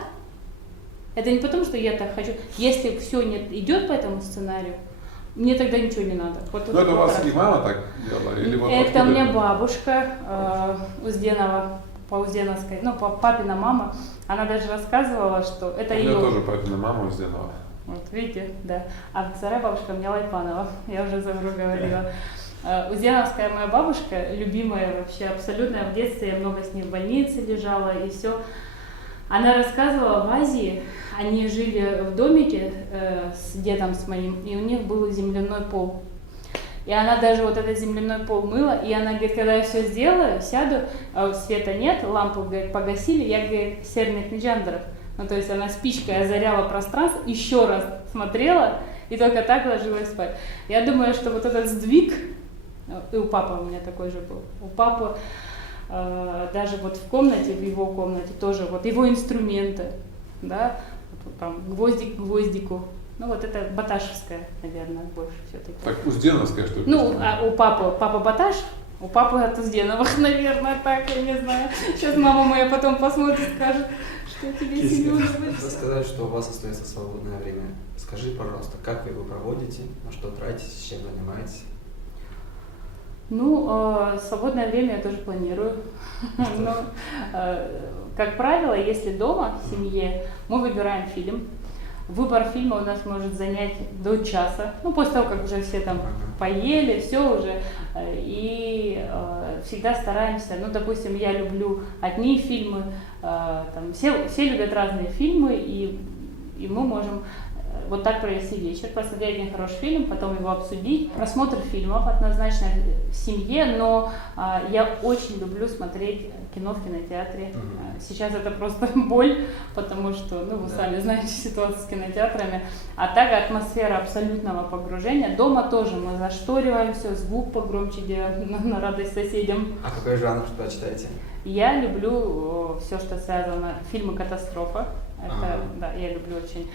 это не потому, что я так хочу, если все не идет по этому сценарию, мне тогда ничего не надо. Вот это у вас и мама так делала? Или вот это у меня бабушка Узденова, по Узденовской, ну, папина мама, она даже рассказывала, что это ее... У меня тоже папина мама Узденова. Вот, видите, да. А вторая бабушка у меня Лайпанова, я уже забыл, говорила. Узденовская моя бабушка, любимая вообще, абсолютно, в детстве я много с ней в больнице лежала и все. Она рассказывала, в Азии они жили в домике с дедом с моим, и у них был земляной пол. И она даже вот этот земляной пол мыла, и она говорит, когда я все сделаю, сяду, света нет, лампу, говорит, погасили, я, говорит, серных нджандров. Ну, то есть она спичкой озаряла пространство, еще раз смотрела, и только так ложилась спать. Я думаю, что вот этот сдвиг, и у папы у меня такой же был, у папы даже вот в комнате, в его комнате тоже, вот его инструменты, да, вот там гвоздик к гвоздику. Ну вот это баташевская, наверное, больше все-таки. Так, Узденовская, что ли? Ну, а у папа Баташ, у папы от Узденовых, наверное, так, я не знаю. Сейчас мама моя потом посмотрит, скажет, что тебе Семёна будет. Вы сказали, что у вас остается свободное время. Скажи, пожалуйста, как вы его проводите, на что тратите, чем занимаетесь? Ну, свободное время я тоже планирую. Но, как правило, если дома, в семье, мы выбираем фильм. Выбор фильма у нас может занять до часа, ну, после того, как уже все там поели, все уже, и всегда стараемся, ну, допустим, я люблю одни фильмы, там, все любят разные фильмы, и мы можем вот так провести вечер, посмотреть один хороший фильм, потом его обсудить. Просмотр фильмов однозначно в семье, но я очень люблю смотреть кино в кинотеатре. Сейчас это просто боль, потому что, ну, вы сами знаете ситуацию с кинотеатрами. А так атмосфера абсолютного погружения. Дома тоже мы зашториваем все, звук погромче делаем на радость соседям. А какой жанр предпочитаете? Я люблю все, что связано, фильмы «Катастрофа». Это, да, я люблю очень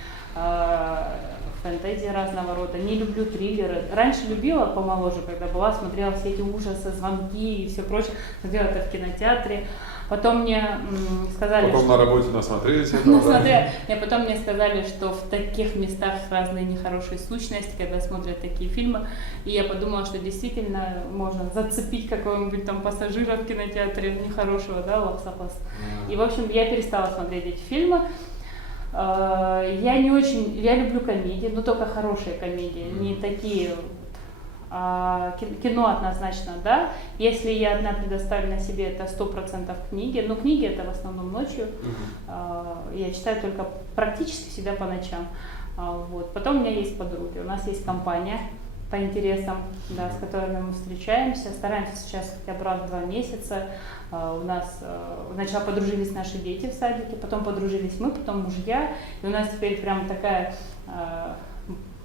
фэнтези разного рода. Не люблю триллеры. Раньше любила, помоложе, когда была, смотрела все эти ужасы, звонки и все прочее. Смотрела это в кинотеатре. Потом мне сказали, потом что... на работе насмотрелись этого, И потом мне сказали, что в таких местах разные нехорошие сущности, когда смотрят такие фильмы. И я подумала, что действительно можно зацепить какого-нибудь там пассажира в кинотеатре нехорошего, да, лапсапас. И, в общем, я перестала смотреть эти фильмы. Я не очень, я люблю комедии, но только хорошие комедии, не такие. Кино однозначно, да. Если я одна предоставлена себе, это 100% книги. Но книги это в основном ночью. Я читаю только практически всегда по ночам. Вот. Потом у меня есть подруги, у нас есть компания по интересам, да, с которыми мы встречаемся. Стараемся сейчас хотя бы раз в 2 месяца. У нас сначала подружились наши дети в садике, потом подружились мы, потом мужья. И у нас теперь прям такая...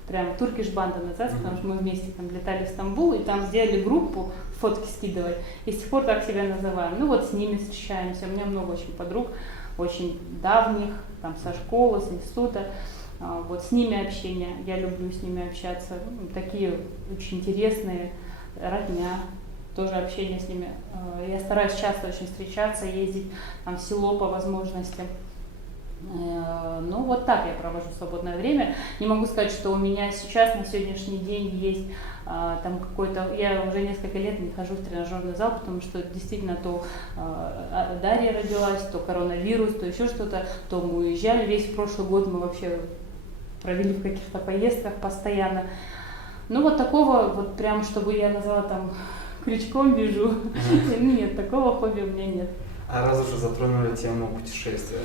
прям Turkish банда называется, потому что мы вместе там летали в Стамбул, и там сделали группу, фотки скидывать, и с тех пор так себя называем. Ну вот с ними встречаемся, у меня много очень подруг, очень давних, там со школы, с института, вот с ними общение, я люблю с ними общаться, такие очень интересные, родня, тоже общение с ними. Я стараюсь часто очень встречаться, ездить там, в село по возможности. Ну, вот так я провожу свободное время. Не могу сказать, что у меня сейчас на сегодняшний день есть там какой-то... Я уже несколько лет не хожу в тренажерный зал, потому что действительно то Дарья родилась, то коронавирус, то еще что-то, то мы уезжали. Весь прошлый год мы вообще провели в каких-то поездках постоянно. Ну, вот такого, вот прям, чтобы я назвала там крючком бежу, нет, такого хобби у меня нет. А раз уже затронули тему путешествия,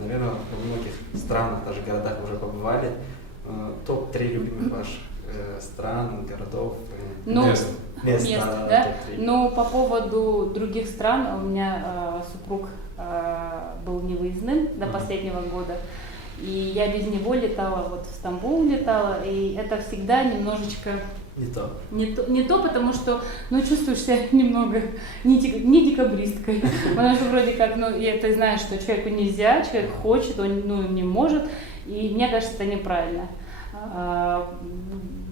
наверное, в многих странах, даже городах уже побывали. Топ-3 любимых ваших стран, городов, мест, да? Ну, по поводу других стран, у меня супруг был невыездным до последнего года, и я без него летала, вот в Стамбул летала, и это всегда немножечко... Не то, потому что, ну, чувствуешь себя немного не декабристкой, потому что вроде как, ну, и ты знаешь, что человеку нельзя, человек хочет, он, ну, не может, и мне кажется, это неправильно.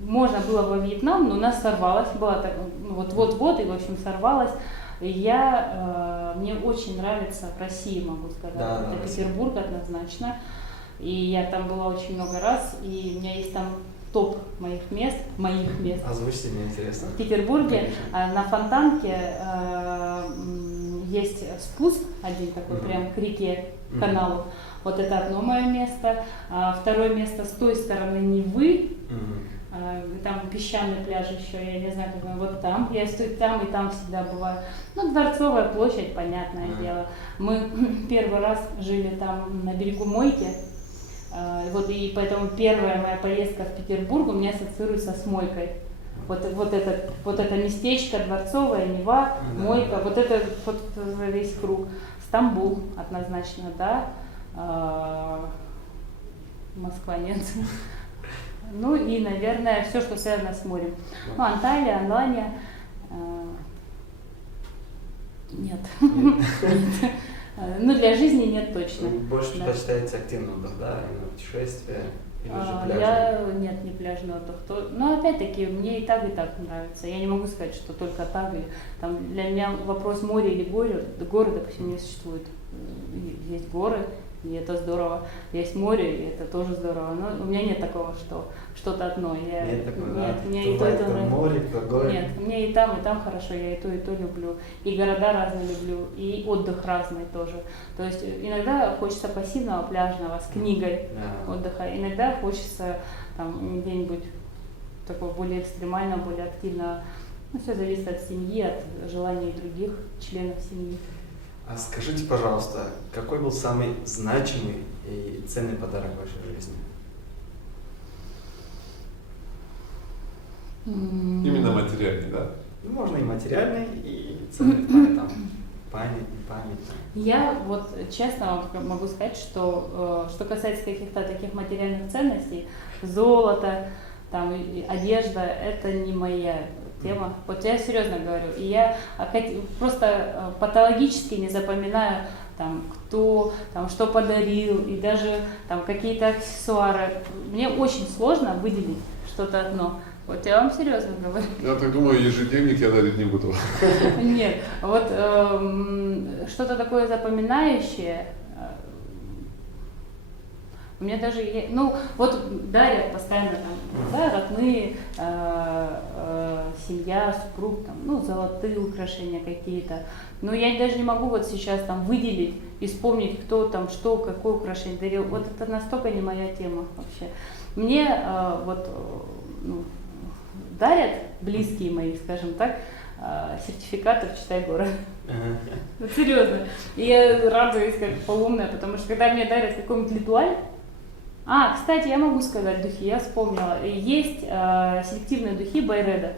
Можно было во Вьетнам, но у нас сорвалось, была так, ну, вот, и, в общем, сорвалось. Мне очень нравится в России, могу сказать, да, это Петербург однозначно, и я там была очень много раз, и у меня есть там топ моих мест. Озвучьте, мне интересно. В Петербурге на Фонтанке есть спуск один такой, прям к реке, к каналу. Вот это одно мое место. Второе место с той стороны Невы. Там песчаный пляж еще, я не знаю, как вот там. Я стою там и там всегда бываю. Ну, Дворцовая площадь, понятное дело. Мы первый раз жили там на берегу Мойки. Вот, и поэтому первая моя поездка в Петербург у меня ассоциируется с Мойкой. Вот это местечко, Дворцовая, Нева, Мойка, вот это вот весь круг. Стамбул однозначно, да. Москва нет. Ну и, наверное, все, что связано с морем. Ну, Анталия, Алания. Нет. Ну, для жизни нет точно. Вы больше предпочитаете активный отдых, да? Именно путешествия или же пляжный? Нет, не пляжный отдых. Но опять-таки, мне и так нравится. Я не могу сказать, что только так. Там, для меня вопрос моря или горы, допустим, не существует. Есть горы, и это здорово. Есть море, и это тоже здорово. Но у меня нет такого, что что-то одно. Нет такого, мне и то нравится. Море, горы. Нет, мне и там хорошо, я и то люблю. И города разные люблю, и отдых разный тоже. То есть иногда хочется пассивного пляжного с книгой отдыха, иногда хочется там где-нибудь такого более экстремального, более активного. Ну, все зависит от семьи, от желаний других членов семьи. А скажите, пожалуйста, какой был самый значимый и ценный подарок в вашей жизни? Именно материальный, да? Ну, можно и материальный, и ценный в плане там память, не память. Я вот честно вам могу сказать, что касается каких-то таких материальных ценностей, золото, там, одежда, это не моя тема. Вот я серьезно говорю. И я просто патологически не запоминаю, там, кто, там, что подарил, и даже там какие-то аксессуары. Мне очень сложно выделить что-то одно. Вот я вам серьезно говорю. Я так думаю, ежедневник я дарить не буду. Нет, вот что-то такое запоминающее. У меня даже, ну, вот дарят постоянно там, да, родные, семья, супруг, там, ну, золотые украшения какие-то. Но я даже не могу вот сейчас там выделить и вспомнить, кто там, что, какое украшение дарил. Вот это настолько не моя тема вообще. Мне ну, дарят близкие мои, скажем так, сертификаты в «Читай город». Ну, серьезно. И я радуюсь как полумная, потому что когда мне дарят какой-нибудь ритуаль. Кстати, я могу сказать духи, я вспомнила. Есть селективные духи Байреда.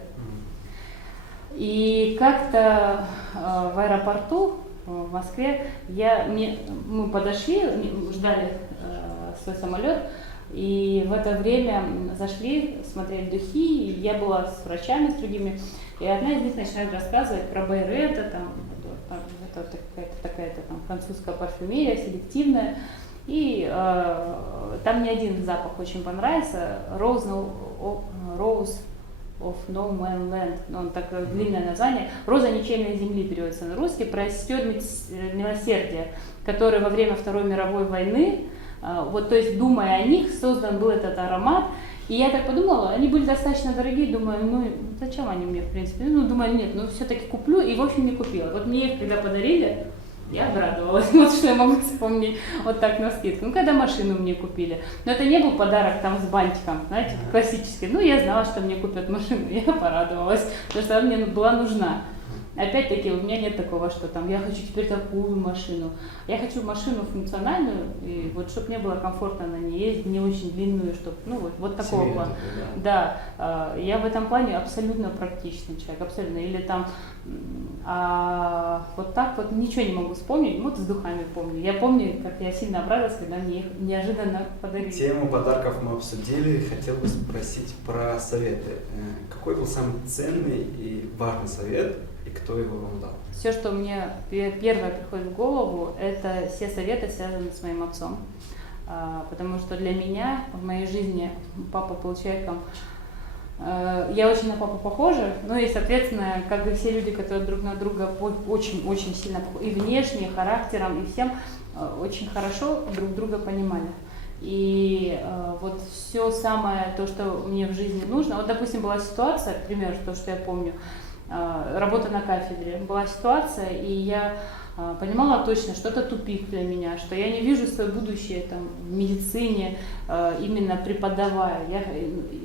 И как-то в аэропорту в Москве мы подошли, ждали свой самолет, и в это время зашли смотреть духи, и я была с врачами, с другими, и одна из них начинает рассказывать про Байреда, это такая-то там французская парфюмерия, селективная. И там мне один запах очень понравился, Rose of No Man Land, он такое длинное название, «Роза ничейной земли» переводится на русский, про сестер милосердия, которые во время Второй мировой войны, вот, то есть думая о них, создан был этот аромат. И я так подумала, они были достаточно дорогие, думаю, ну зачем они мне в принципе, ну думаю, нет, ну все-таки куплю, и в общем не купила. Вот мне их когда подарили, я обрадовалась, вот что я могу вспомнить вот так на скидку. Ну, когда машину мне купили. Но это не был подарок там с бантиком, знаете, классический. Ну, я знала, что мне купят машину, я порадовалась, потому что она мне была нужна. Опять-таки, у меня нет такого, что там я хочу теперь такую машину. Я хочу машину функциональную, и вот чтобы мне было комфортно на ней ездить, не очень длинную, чтобы, ну, вот такого плана. Да, я в этом плане абсолютно практичный человек, абсолютно. Или там, вот так вот ничего не могу вспомнить, вот с духами помню. Я помню, как я сильно обрадовалась, когда мне их неожиданно подарили. Тему подарков мы обсудили, хотел бы спросить про советы. Какой был самый ценный и важный совет? И кто его вам дал? Все, что мне первое приходит в голову, это все советы, связанные с моим отцом. Потому что для меня в моей жизни папа был человеком, я очень на папу похожа, ну и, соответственно, как и все люди, которые друг на друга очень-очень сильно похожи, и внешне, и характером, и всем очень хорошо друг друга понимали. И вот все самое, то, что мне в жизни нужно, вот, допустим, была ситуация, к примеру, то, что я помню, работа на кафедре. Была ситуация, и я понимала точно, что это тупик для меня, что я не вижу свое будущее там, в медицине, именно преподавая,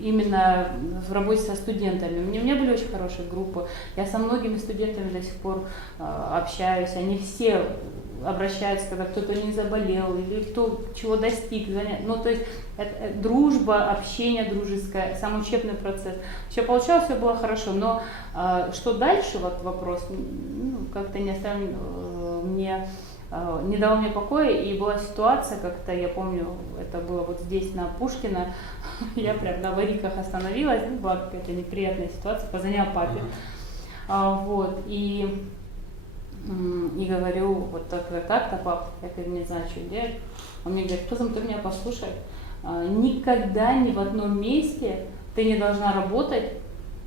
именно в работе со студентами. У меня были очень хорошие группы, я со многими студентами до сих пор общаюсь, они все обращаются, когда кто-то не заболел или кто чего достиг. Ну, то есть это дружба, общение дружеское, сам учебный процесс. Все получалось, все было хорошо, но что дальше, вот вопрос, как-то не оставил мне, не дал мне покоя, и была ситуация, как-то, я помню, это было вот здесь, на Пушкина, я прям на Вариках остановилась, была какая-то неприятная ситуация, позвонила папе, вот, и говорю, вот так-то, пап, я говорю, не знаю, что делать. Он мне говорит, Кызым, ты меня послушай, никогда ни в одном месте ты не должна работать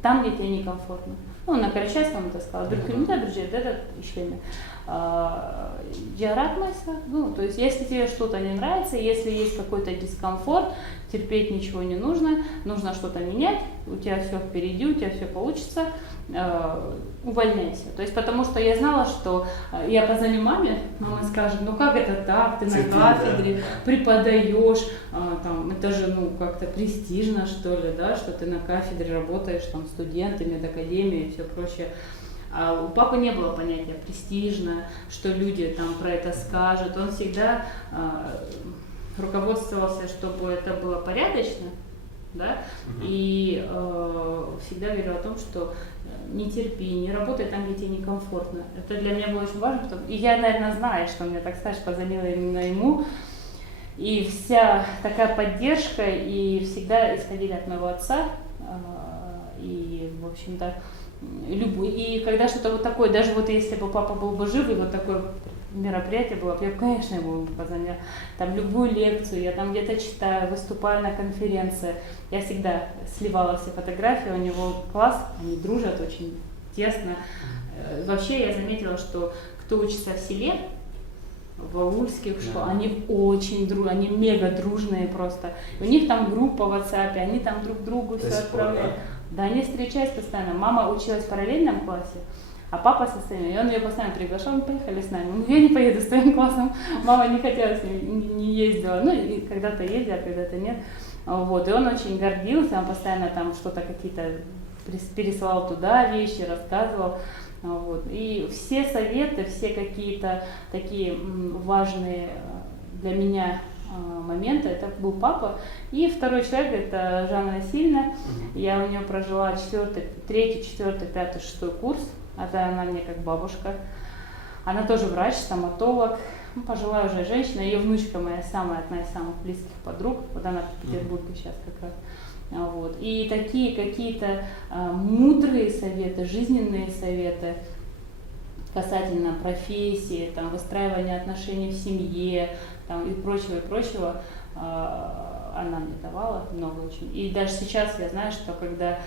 там, где тебе некомфортно. Ну, на Карачайском это сказала, это işlemi. Яратмайся, ну, то есть, если тебе что-то не нравится, если есть какой-то дискомфорт, терпеть ничего не нужно, нужно что-то менять, у тебя все впереди, у тебя все получится, увольняйся. То есть, потому что я знала, что я позвоню маме, мама скажет, ну как это так, ты на кафедре преподаешь, там, это же, ну, как-то престижно, что ли, да, что ты на кафедре работаешь, там, студенты, медакадемия и все прочее. А у папы не было понятия престижно, что люди там про это скажут. Он всегда руководствовался, чтобы это было порядочно, да, и всегда говорил о том, что не терпи, не работай там, где тебе некомфортно. Это для меня было очень важно, и я, наверное, знаю, что мне, так сказать, позвонила именно ему, и вся такая поддержка, и всегда исходили от моего отца, и, в общем-то, любую. И когда что-то вот такое, даже вот если бы папа был бы жив, и вот такое мероприятие было, я, конечно, ему позвонила. Там любую лекцию, я там где-то читаю, выступаю на конференции. Я всегда сливала все фотографии, у него класс, они дружат очень тесно. Вообще я заметила, что кто учится в селе, в аульских школах, они очень дружные, они мега дружные просто. У них там группа в WhatsApp, они там друг другу все отправляют. Да, они встречаются постоянно. Мама училась в параллельном классе, а папа со своими, и он ее постоянно приглашал, ну, поехали с нами. Ну, я не поеду с твоим классом, мама не хотела с ним, не ездила. Ну, и когда-то ездила, когда-то нет. Вот, и он очень гордился, он постоянно там что-то какие-то пересылал туда вещи, рассказывал. Вот. И все советы, все какие-то такие важные для меня моменты, это был папа. И второй человек, это Жанна Васильевна. Я у нее прожила 3, 4, 5, 6 курс. Это она мне как бабушка. Она тоже врач, стоматолог, ну, пожилая уже женщина. Ее внучка моя самая, одна из самых близких подруг. Вот она в Петербурге сейчас как раз. Вот. И такие какие-то мудрые советы, жизненные советы касательно профессии, там, выстраивания отношений в семье там, и прочего, она мне давала много очень. И даже сейчас я знаю, что когда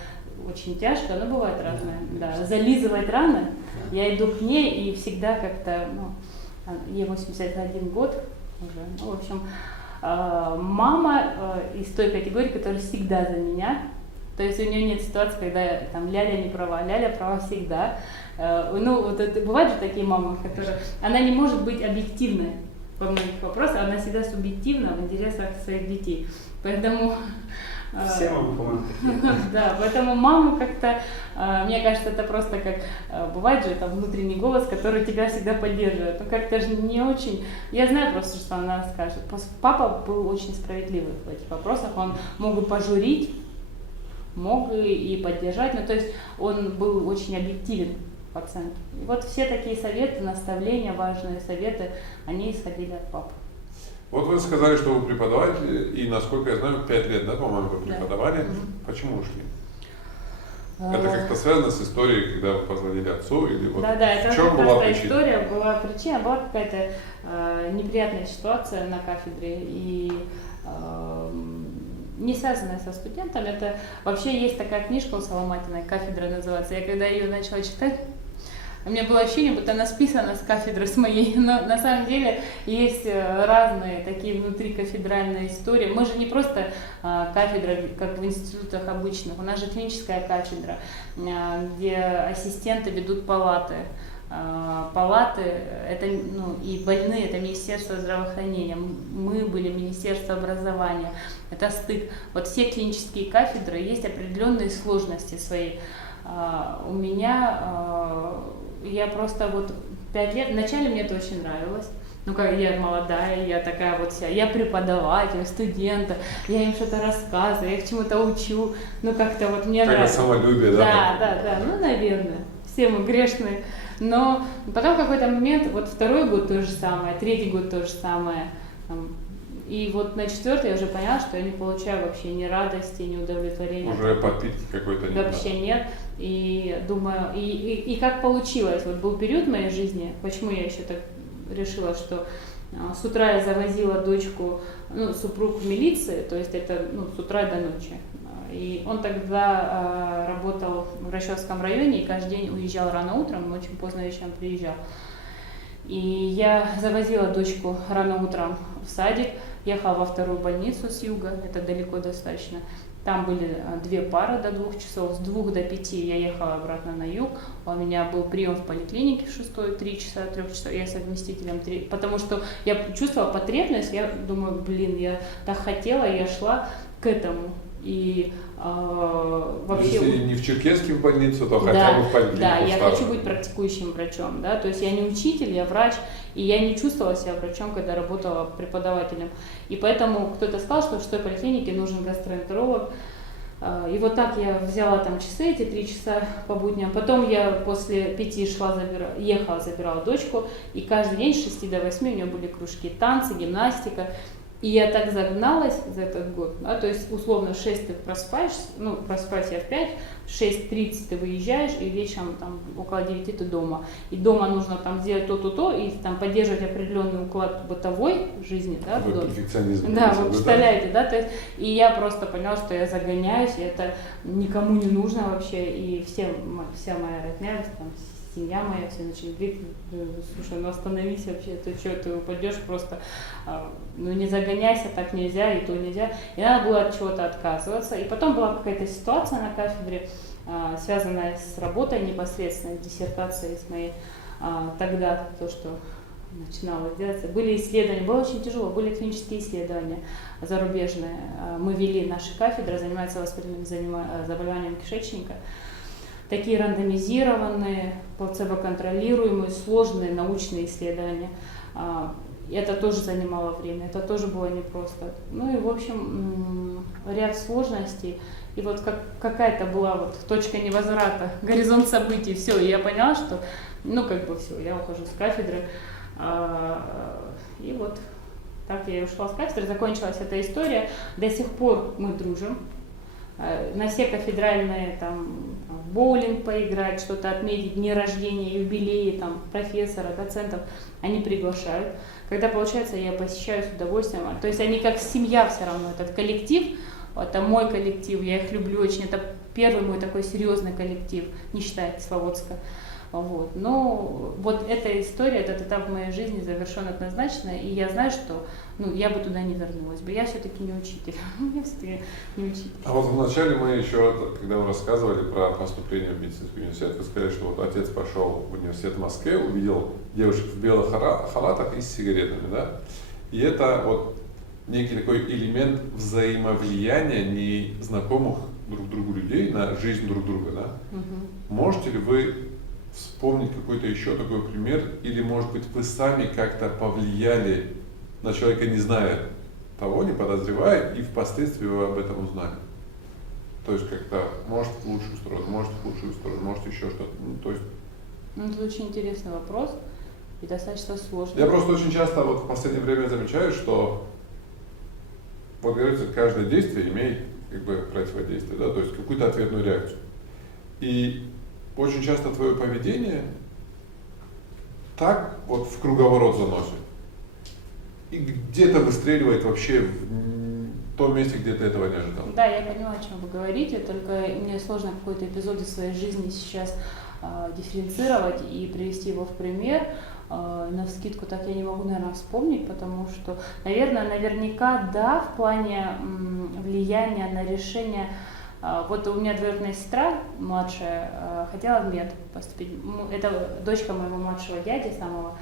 очень тяжко, но бывает разное, да, зализывать раны, я иду к ней и всегда как-то, ну, ей 81 год уже, ну, в общем, мама из той категории, которая всегда за меня. То есть у нее нет ситуации, когда там Ляля не права, Ляля права всегда. Ну, вот это, бывают же такие мамы, которые... Она не может быть объективной во многих вопросах, она всегда субъективна в интересах своих детей. Поэтому... Все мамы, по-моему, такие. Да, поэтому мама как-то, мне кажется, это просто как, бывает же там внутренний голос, который тебя всегда поддерживает. Ну как-то же не очень, я знаю просто, что она скажет. Папа был очень справедливый в этих вопросах, он мог бы пожурить, мог и поддержать, но то есть он был очень объективен в оценке. И вот все такие советы, наставления, важные советы, они исходили от папы. Вот вы сказали, что вы преподаватель, и, насколько я знаю, 5 лет, да, по-моему, вы преподавали. Да. Почему ушли? Это как-то связано с историей, когда вы позвонили отцу, или вот да, это в чем была причина? История, была причина, была какая-то неприятная ситуация на кафедре, и не связанная со студентами. Это вообще есть такая книжка у Соломатиной, «Кафедра» называется. Я когда ее начала читать, у меня было ощущение, будто она списана с кафедры с моей, но на самом деле есть разные такие внутрикафедральные истории. Мы же не просто кафедра, как в институтах обычных, у нас же клиническая кафедра, где ассистенты ведут палаты. Палаты это, ну, и больные, это Министерство здравоохранения, мы были Министерство образования, это стык. Вот все клинические кафедры, есть определенные сложности свои. У меня, я просто вот 5 лет, вначале мне это очень нравилось. Ну, как я молодая, я такая вот вся, я преподаватель, студента, я им что-то рассказываю, я их чему-то учу, ну, как-то вот мне нравится. Самолюбие, да? Да, ну, наверное, все мы грешные. Но потом в какой-то момент, вот 2-й год то же самое, 3-й год то же самое. И вот на 4-й я уже поняла, что я не получаю вообще ни радости, ни удовлетворения. Уже подпитки какой-то нет. Вообще нет. И думаю, и как получилось, вот был период в моей жизни, почему я еще так решила, что с утра я завозила дочку, ну, супруг в милиции, то есть это, ну, с утра до ночи. И он тогда работал в Рощевском районе и каждый день уезжал рано утром, но очень поздно вечером приезжал. И я завозила дочку рано утром в садик, ехала во 2-ю больницу с юга, это далеко достаточно. Там были 2 пары до 2 часов, с 2 до 5 я ехала обратно на юг. У меня был прием в поликлинике в 6-й, 3 часа, 3 часов, я совместителем 3, потому что я чувствовала потребность, я думаю, блин, я так хотела, я шла к этому. И вообще... Если не в Черкесске в больницу, то хотя бы в поликлинику. Да, я хочу быть практикующим врачом, да, то есть я не учитель, я врач, и я не чувствовала себя врачом, когда работала преподавателем. И поэтому кто-то сказал, что в 6-й поликлинике нужен гастроэнтеролог. И вот так я взяла там часы, эти 3 часа по будням. Потом я после 5 ехала, забирала дочку, и каждый день с 6 до 8 у нее были кружки танцы, гимнастика. И я так загналась за этот год, да, то есть условно в 6 ты проспаешься, ну, проспайся в 5, в 6:30 ты выезжаешь, и вечером там около 9 ты дома. И дома нужно там сделать то, и там поддерживать определенный уклад бытовой жизни, да, в доме. Перфекционизм. Да, вы представляете, да, то есть, и я просто поняла, что я загоняюсь, и это никому не нужно вообще, и вся моя родня, там, семья моя, все начали говорить, слушай, ну остановись вообще, ты что, ты упадешь просто, ну не загоняйся, так нельзя, и то нельзя. И надо было от чего-то отказываться. И потом была какая-то ситуация на кафедре, связанная с работой непосредственно, с диссертацией с моей, тогда то, что начинала делаться. Были исследования, было очень тяжело, были клинические исследования зарубежные. Мы вели, наша кафедра занимается воспалительным заболеванием кишечника. Такие рандомизированные, плацебо-контролируемые, сложные научные исследования. Это тоже занимало время, это тоже было непросто. Ну и, в общем, ряд сложностей. И вот какая-то была вот точка невозврата, горизонт событий, все. И я поняла, что, ну как бы все, я ухожу с кафедры. И вот так я и ушла с кафедры, закончилась эта история. До сих пор мы дружим. На все кафедральные там в боулинг поиграть, что-то отметить, дни рождения, юбилеи там профессора, доцентов, они приглашают. Когда получается, я посещаю с удовольствием. То есть они как семья все равно, этот коллектив, это мой коллектив, я их люблю очень, это первый мой такой серьезный коллектив, не считая Кисловодска. Вот. Но вот эта история, этот этап в моей жизни завершен однозначно, и я знаю, что я бы туда не вернулась бы. Я все-таки не учитель. Я все-таки не учитель. А вот вначале мы еще, когда вы рассказывали про поступление в медицинский университет, вы сказали, что вот отец пошел в университет в Москве, увидел девушек в белых халатах и с сигаретами, да? И это вот некий такой элемент взаимовлияния незнакомых друг другу людей на жизнь друг друга, да? Угу. Можете ли вы вспомнить какой-то еще такой пример, или, может быть, вы сами как-то повлияли на человека, не зная того, не подозревая, и впоследствии вы об этом узнали? То есть как-то, может, в лучшую сторону, может, в худшую сторону, может, еще что-то. То есть... это очень интересный вопрос и достаточно сложный. Я просто очень часто вот в последнее время замечаю, что, вот говорится, каждое действие имеет как бы противодействие, да, то есть какую-то ответную реакцию. И очень часто твое поведение так вот в круговорот заносит. И где-то выстреливает вообще в том месте, где ты этого не ожидал. Да, я понимаю, о чем вы говорите, только мне сложно какой-то эпизод из своей жизни сейчас дифференцировать и привести его в пример. Навскидку так я не могу, наверное, вспомнить, потому что, наверняка, да, в плане влияния на решение. Вот у меня двоюродная сестра младшая хотела в мед поступить. Это дочка моего младшего дяди самого.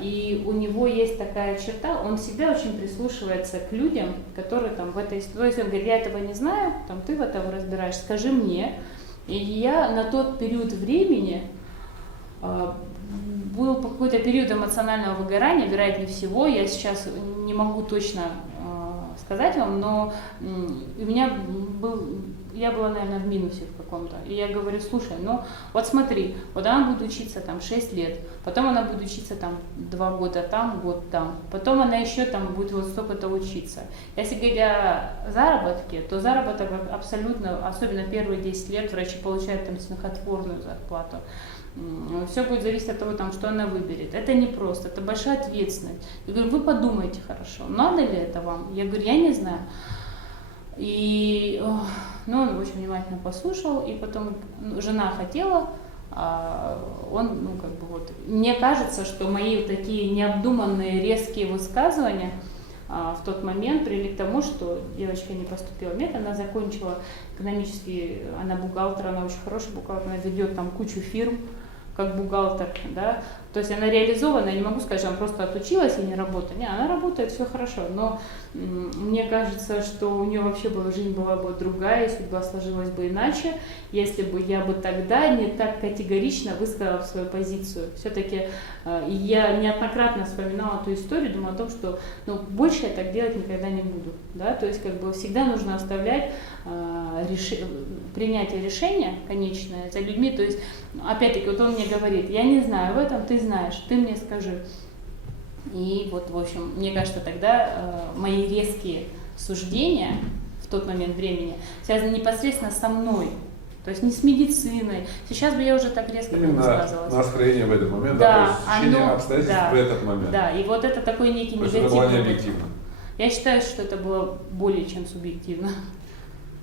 И у него есть такая черта, он всегда очень прислушивается к людям, которые там в этой истории. То есть он говорит, я этого не знаю, там ты в этом разбираешься, скажи мне. И я на тот период времени был какой-то период эмоционального выгорания, вероятнее всего, я сейчас не могу точно сказать вам, но я была, наверное, в минусе в каком-то. И я говорю, слушай, вот смотри, вот она будет учиться там 6 лет, потом она будет учиться там 2 года там, год там, потом она еще там будет вот столько-то учиться. Если говорить о заработке, то заработок абсолютно, особенно первые 10 лет врачи получают там смехотворную зарплату. Все будет зависеть от того, что она выберет. Это непросто, это большая ответственность. Я говорю, вы подумайте хорошо, надо ли это вам? Я говорю, я не знаю. И он очень внимательно послушал, и потом жена хотела, он, мне кажется, что мои такие необдуманные, резкие высказывания в тот момент привели к тому, что девочка не поступила в мед, она закончила экономический, она бухгалтер, она очень хороший бухгалтер, она ведет там кучу фирм, как бухгалтер, да, то есть она реализована, я не могу сказать, что она просто отучилась и не работает, нет, она работает, все хорошо, но мне кажется, что у нее вообще жизнь была бы другая, судьба сложилась бы иначе, если бы я бы тогда не так категорично высказала свою позицию. Все-таки я неоднократно вспоминала эту историю, думала о том, что больше я так делать никогда не буду, да, то есть всегда нужно оставлять принятие решения конечное за людьми, то есть опять-таки он мне говорит, я не знаю в этом, ты знаешь, ты мне скажи. И вот, в общем, мне кажется, тогда мои резкие суждения в тот момент времени связаны непосредственно со мной, то есть не с медициной. Сейчас бы я уже так резко не высказывалась. Настроение в этот момент, да, то есть ощущение обстоятельств в этот момент. Да, и вот это такой некий негативный. Это было не объективно. Я считаю, что это было более чем субъективно.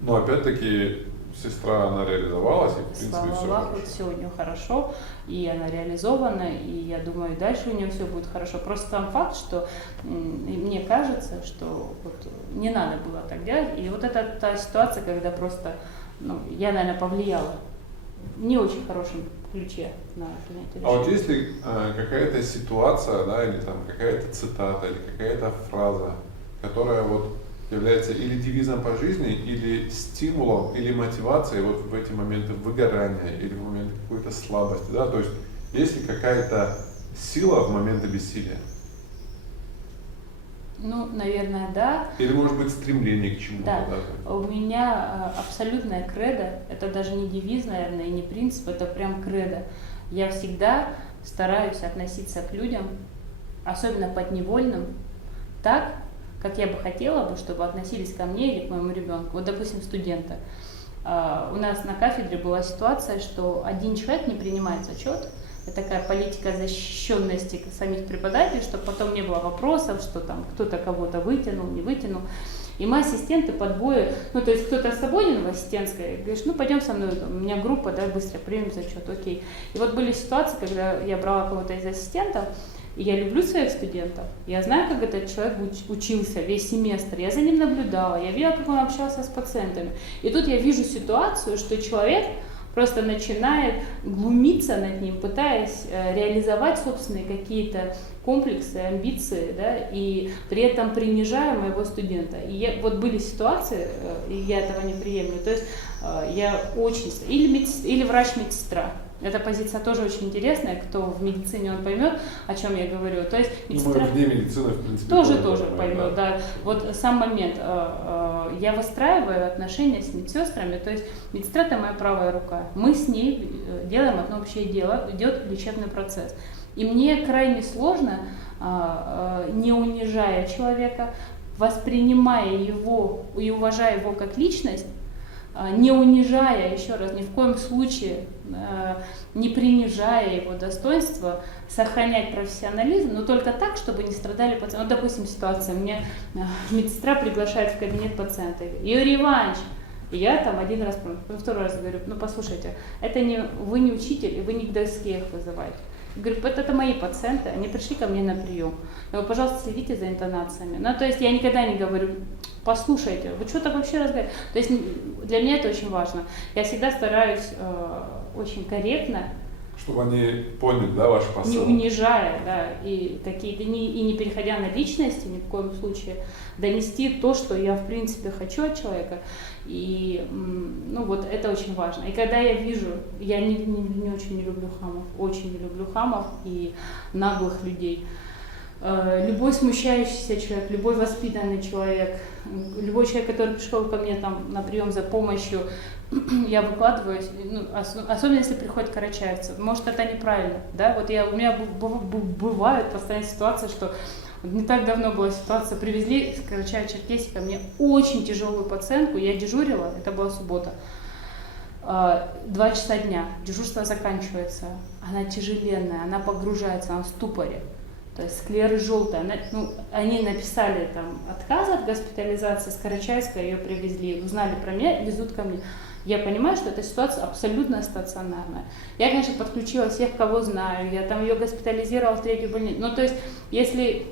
Но опять-таки сестра, она реализовалась, и в принципе Слава все Аллаху, хорошо. все у нее хорошо, и она реализована, и я думаю, дальше у нее все будет хорошо. Просто сам факт, что мне кажется, что вот не надо было так делать, и вот это та ситуация, когда просто, я, наверное, повлияла в не очень хорошем ключе на принятие решения. А вот есть ли какая-то ситуация, да, или там какая-то цитата, или какая-то фраза, которая вот является или девизом по жизни, или стимулом, или мотивацией вот в эти моменты выгорания, или в моменты какой-то слабости, да, то есть есть ли какая-то сила в моменты бессилия? Наверное, да. Или может быть стремление к чему-то? Да. Да? У меня абсолютная кредо, это даже не девиз, наверное, и не принцип, это прям кредо. Я всегда стараюсь относиться к людям, особенно подневольным, так, как я бы хотела бы, чтобы относились ко мне или к моему ребенку. Вот, допустим, студента. У нас на кафедре была ситуация, что один человек не принимает зачет. Это такая политика защищенности самих преподавателей, чтобы потом не было вопросов, что там кто-то кого-то вытянул, не вытянул. И мы ассистенты по двое, то есть кто-то свободен в ассистентской, говоришь, пойдем со мной, у меня группа, да, быстро примем зачет, окей. И вот были ситуации, когда я брала кого-то из ассистентов, и я люблю своих студентов, я знаю, как этот человек учился весь семестр, я за ним наблюдала, я видела, как он общался с пациентами. И тут я вижу ситуацию, что человек просто начинает глумиться над ним, пытаясь реализовать собственные какие-то комплексы, амбиции, да, и при этом принижая моего студента. И вот были ситуации, и я этого не приемлю, то есть я очень... Или врач-медсестра. Эта позиция тоже очень интересная, кто в медицине, он поймет, о чем я говорю. То есть медсестра... вне медицины, в принципе, тоже поймет, да. Вот сам момент. Я выстраиваю отношения с медсестрами, то есть медсестра – это моя правая рука. Мы с ней делаем одно общее дело, идет лечебный процесс. И мне крайне сложно, не унижая человека, воспринимая его и уважая его как личность, не унижая, еще раз, ни в коем случае не принижая его достоинство, сохранять профессионализм, но только так, чтобы не страдали пациенты. Вот, допустим, ситуация, мне медсестра приглашает в кабинет пациента, ее реванш. И я там один раз, второй раз говорю, послушайте, это не вы не учитель, и вы не к доске их вызываете. Я говорю, это мои пациенты, они пришли ко мне на прием. Вы, пожалуйста, следите за интонациями. То есть я никогда не говорю, послушайте, вы что-то вообще разговариваете. То есть для меня это очень важно. Я всегда стараюсь очень корректно, чтобы они поняли, да, ваш посыл. Не унижая, да, и не переходя на личности ни в коем случае, донести то, что я в принципе хочу от человека. И вот это очень важно. И когда я вижу, я не очень не люблю хамов, очень не люблю хамов и наглых людей. Любой смущающийся человек, любой воспитанный человек, любой человек, который пришел ко мне там на прием за помощью, я выкладываюсь, особенно если приходят карачаевцы. Может, это неправильно, да? Вот у меня бывают постоянно ситуации, что не так давно была ситуация, привезли с Карачаево-Черкесии ко мне очень тяжелую пациентку, я дежурила, это была суббота, 2 часа дня, дежурство заканчивается, она тяжеленная, она погружается, она в ступоре. То есть склеры желтые. Они написали там отказ от госпитализации с Карачаевска, ее привезли, узнали про меня, везут ко мне. Я понимаю, что эта ситуация абсолютно стационарная. Я, конечно, подключила всех, кого знаю, я там ее госпитализировала в 3-ю больницу. То есть, если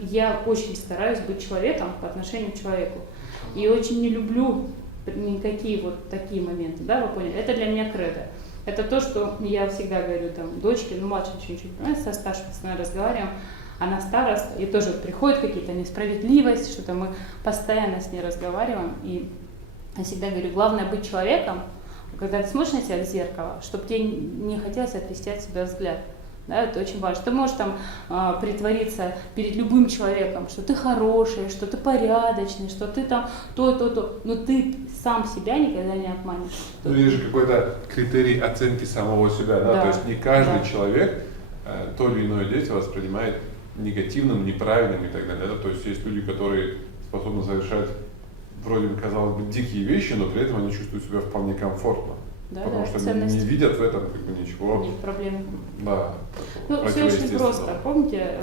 я очень стараюсь быть человеком по отношению к человеку. И очень не люблю никакие вот такие моменты, да, вы поняли? Это для меня кредо. Это то, что я всегда говорю там дочке, младшей чуть-чуть, со старшей постоянно разговариваем, она староста, и тоже приходят какие-то несправедливости, что-то мы постоянно с ней разговариваем, и я всегда говорю, главное быть человеком, когда ты смотришь на себя в зеркало, чтобы тебе не хотелось отвести от себя взгляд. Да, это очень важно. Ты можешь там притвориться перед любым человеком, что ты хороший, что ты порядочный, что ты там то, но ты сам себя никогда не обманешь. Есть же какой-то критерий оценки самого себя, да? То есть не каждый человек то или иное действие воспринимает негативным, неправильным и так далее. Да? То есть есть люди, которые способны совершать вроде бы, казалось бы, дикие вещи, но при этом они чувствуют себя вполне комфортно. Да, потому да, что ценность. они не видят в этом как бы ничего. Нет проблем. Да. Ну, все очень просто. Помните,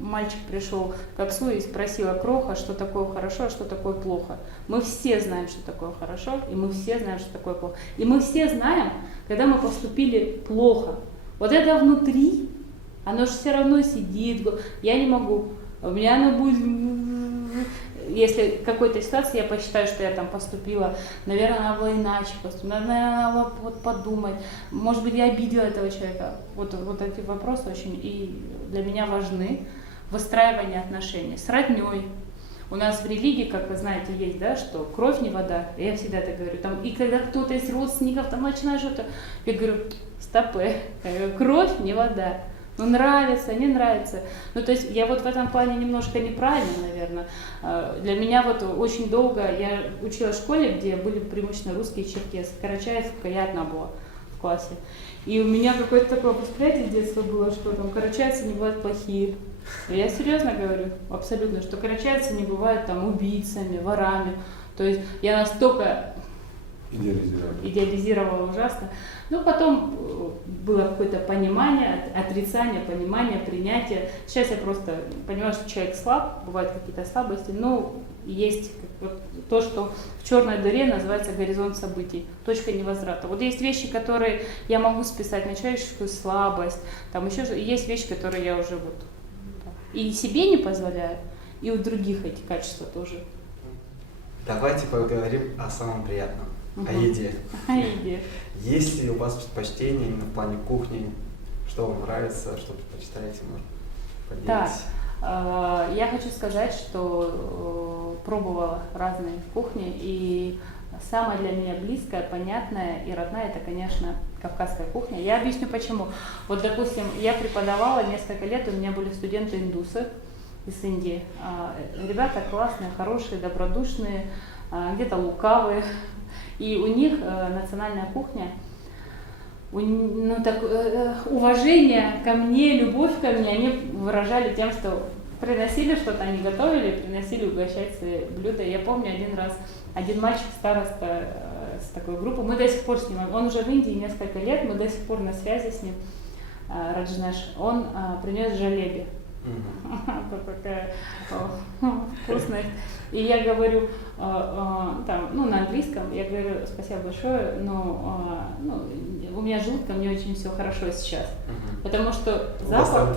мальчик пришел к отцу и спросил: Кроха, что такое хорошо, а что такое плохо. Мы все знаем, что такое хорошо, и мы все знаем, что такое плохо. И мы все знаем, когда мы поступили плохо. Вот это внутри, оно же все равно сидит. Я не могу. У меня оно будет... Если в какой-то ситуации я посчитаю, что я там поступила, наверное, надо было иначе поступить, наверное, надо было вот подумать. Может быть, я обидела этого человека. Вот эти вопросы очень и для меня важны. Выстраивание отношений с родней. У нас в религии, как вы знаете, есть, да, что кровь не вода. Я всегда так говорю. Там, и когда кто-то из родственников там начинает что-то, я говорю: стопэ, кровь не вода. Ну, нравится, не нравится. Ну, то есть я вот в этом плане немножко неправильно, наверное. Для меня вот очень долго, я училась в школе, где были преимущественно русские и черкесы. Карачаевка, я одна была в классе. И у меня какое-то такое восприятие с детства было, что там карачаевцы не бывают плохие. И я серьезно говорю, абсолютно, что карачаевцы не бывают там убийцами, ворами. То есть я настолько идеализировала ужасно. Но потом было какое-то понимание, отрицание, понимание, принятие. Сейчас я просто понимаю, что человек слаб, бывают какие-то слабости, но есть вот то, что в черной дыре называется горизонт событий, точка невозврата. Вот есть вещи, которые я могу списать на человеческую слабость, там еще есть вещи, которые я уже вот и себе не позволяю, и у других эти качества тоже. Давайте поговорим о самом приятном. О еде. О еде. Есть ли у вас предпочтения именно в плане кухни? Что вам нравится, что предпочитаете, может, поделитесь? Так, я хочу сказать, что пробовала разные кухни, и самая для меня близкая, понятная и родная — это, конечно, кавказская кухня. Я объясню почему. Вот, допустим, я преподавала несколько лет, у меня были студенты-индусы из Индии. Ребята классные, хорошие, добродушные, где-то лукавые. И у них национальная кухня, уважение ко мне, любовь ко мне, они выражали тем, что приносили что-то, они готовили, приносили угощать свои блюда. Я помню один раз, один мальчик, староста с такой группы, мы до сих пор с ним, он уже в Индии несколько лет, мы до сих пор на связи с ним, Раджнеш, он принес жалеби. Такая вкусная. И я говорю, там, на английском, я говорю: спасибо большое, но у меня с желудком не очень все хорошо сейчас. Потому что запах...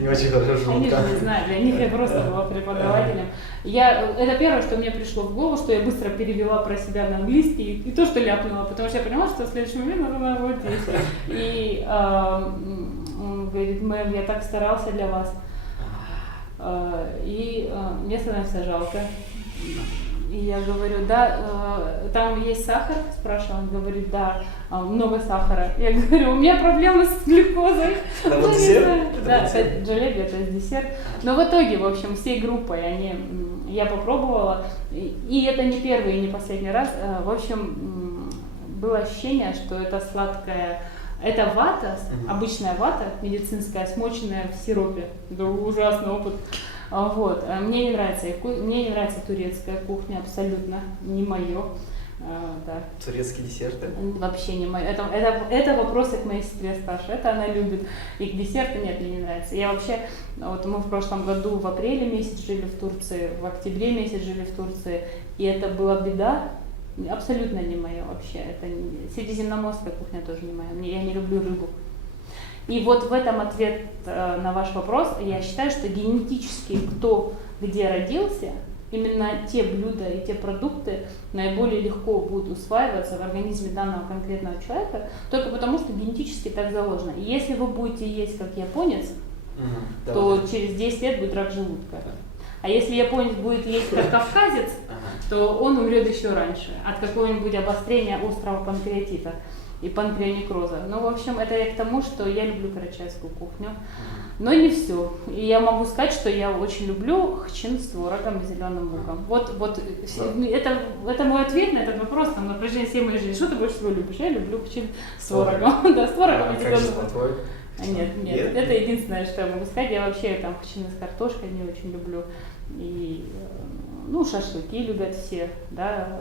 не очень хорошо желудка. Они же не знают, для них я просто была преподавателем. Это первое, что мне пришло в голову, что я быстро перевела про себя на английский, и то, что ляпнула, потому что я поняла, что в следующий момент надо вот действовать. И он говорит: мэм, я так старался для вас. И мне становится жалко. И я говорю: да, там есть сахар? Спрашиваю, он говорит: да, много сахара. Я говорю: у меня проблемы с глюкозой. Это вот десерт? Да, джалеби, это десерт. Но в итоге, в общем, всей группой я попробовала. И это не первый и не последний раз. В общем, было ощущение, что это сладкое. Это вата, обычная вата медицинская, смоченная в сиропе. Это ужасный опыт. Вот. Мне не нравится турецкая кухня, абсолютно не мое. Да. Турецкие десерты? Вообще не мое. Это вопросы к моей сестре старшей. Это она любит. И к десерту нет, мне не нравится. Я вообще, вот мы в прошлом году в апреле месяц жили в Турции, в октябре месяц жили в Турции, и это была беда. Абсолютно не мое вообще. Это средиземноморская кухня тоже не моя. Я не люблю рыбу. И вот в этом ответ на ваш вопрос. Я считаю, что генетически кто где родился, именно те блюда и те продукты наиболее легко будут усваиваться в организме данного конкретного человека, только потому, что генетически так заложено. И если вы будете есть как японец, то через 10 лет будет рак желудка. А если японец будет есть как кавказец, то он умрет еще раньше от какого-нибудь обострения острого панкреатита и панкреонекроза. Ну, в общем, это я к тому, что я люблю карачаевскую кухню, но не все. И я могу сказать, что я очень люблю хчин с творогом и зеленым луком. Вот это мой ответ на этот вопрос там, на протяжении всей моей жизни. Что ты больше всего любишь? Я люблю хчин с творогом. Да, с творогом и зеленым луком. Нет, Нет? это единственное, что я могу сказать. Я вообще там кочаны с картошкой не очень люблю. И, ну, шашлыки любят все, да.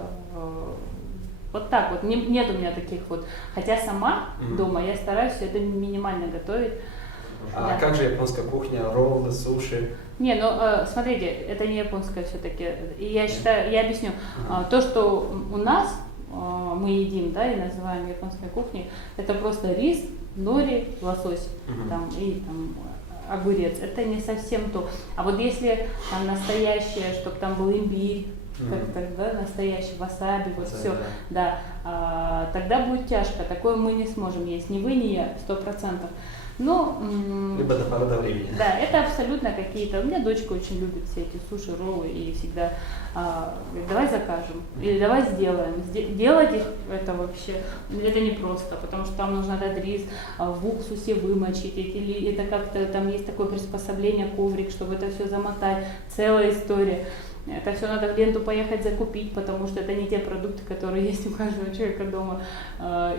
Вот так вот. Нет у меня таких вот. Хотя сама дома я стараюсь это минимально готовить. А Да. как же японская кухня, роллы, суши? Не, ну смотрите, это не японское все-таки. И я считаю, я объясню. То, что у нас мы едим, да, и называем японской кухней, это просто рис, нори, лосось, там, и там огурец. Это не совсем то. А вот если там настоящее, чтобы там был имбирь, как-то, да, настоящий васаби, вот все, да, тогда будет тяжко. Такое мы не сможем есть. Ни вы, ни я, 100%. Но, Либо до поры до времени. да, это абсолютно какие-то. У меня дочка очень любит все эти суши, роллы и всегда говорит, давай закажем или давай сделаем. Делать их это вообще это непросто, потому что там нужно этот рис в уксусе вымочить, или это как-то там есть такое приспособление, коврик, чтобы это все замотать, целая история. Это все надо в ленту поехать закупить, потому что это не те продукты, которые есть у каждого человека дома.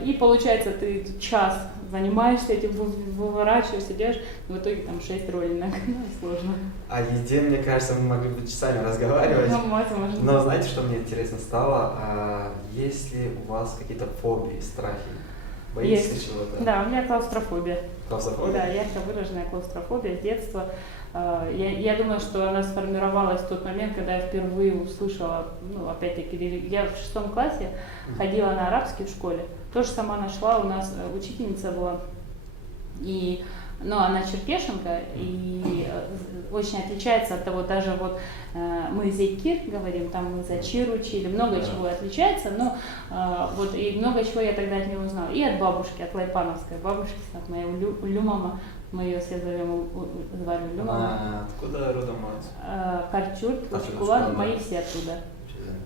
И получается, ты час занимаешься этим, выворачиваешь, идешь, в итоге там 6 ролей на сложно. О еде, мне кажется, мы могли бы часами разговаривать. Возможно. Но знаете, что мне интересно стало? Есть ли у вас какие-то фобии, страхи? Боитесь Есть. чего-то? Да, у меня клаустрофобия. Клаустрофобия? Да, ярко выраженная клаустрофобия с детства. Я думаю, что она сформировалась в тот момент, когда я впервые услышала, ну, опять-таки, я в 6 классе ходила на арабский в школе. Тоже сама нашла, у нас учительница была, и, ну, она черкешенка, и очень отличается от того, даже вот мы зейкир говорим, там мы зачир учили, много чего отличается, но вот и много чего я тогда от нее узнала. И от бабушки, от лайпановской бабушки, от моей Улюмама. Мы ее все зовем, звали Улюмама. Откуда родом мать? Карчур, Кулан, мои все оттуда.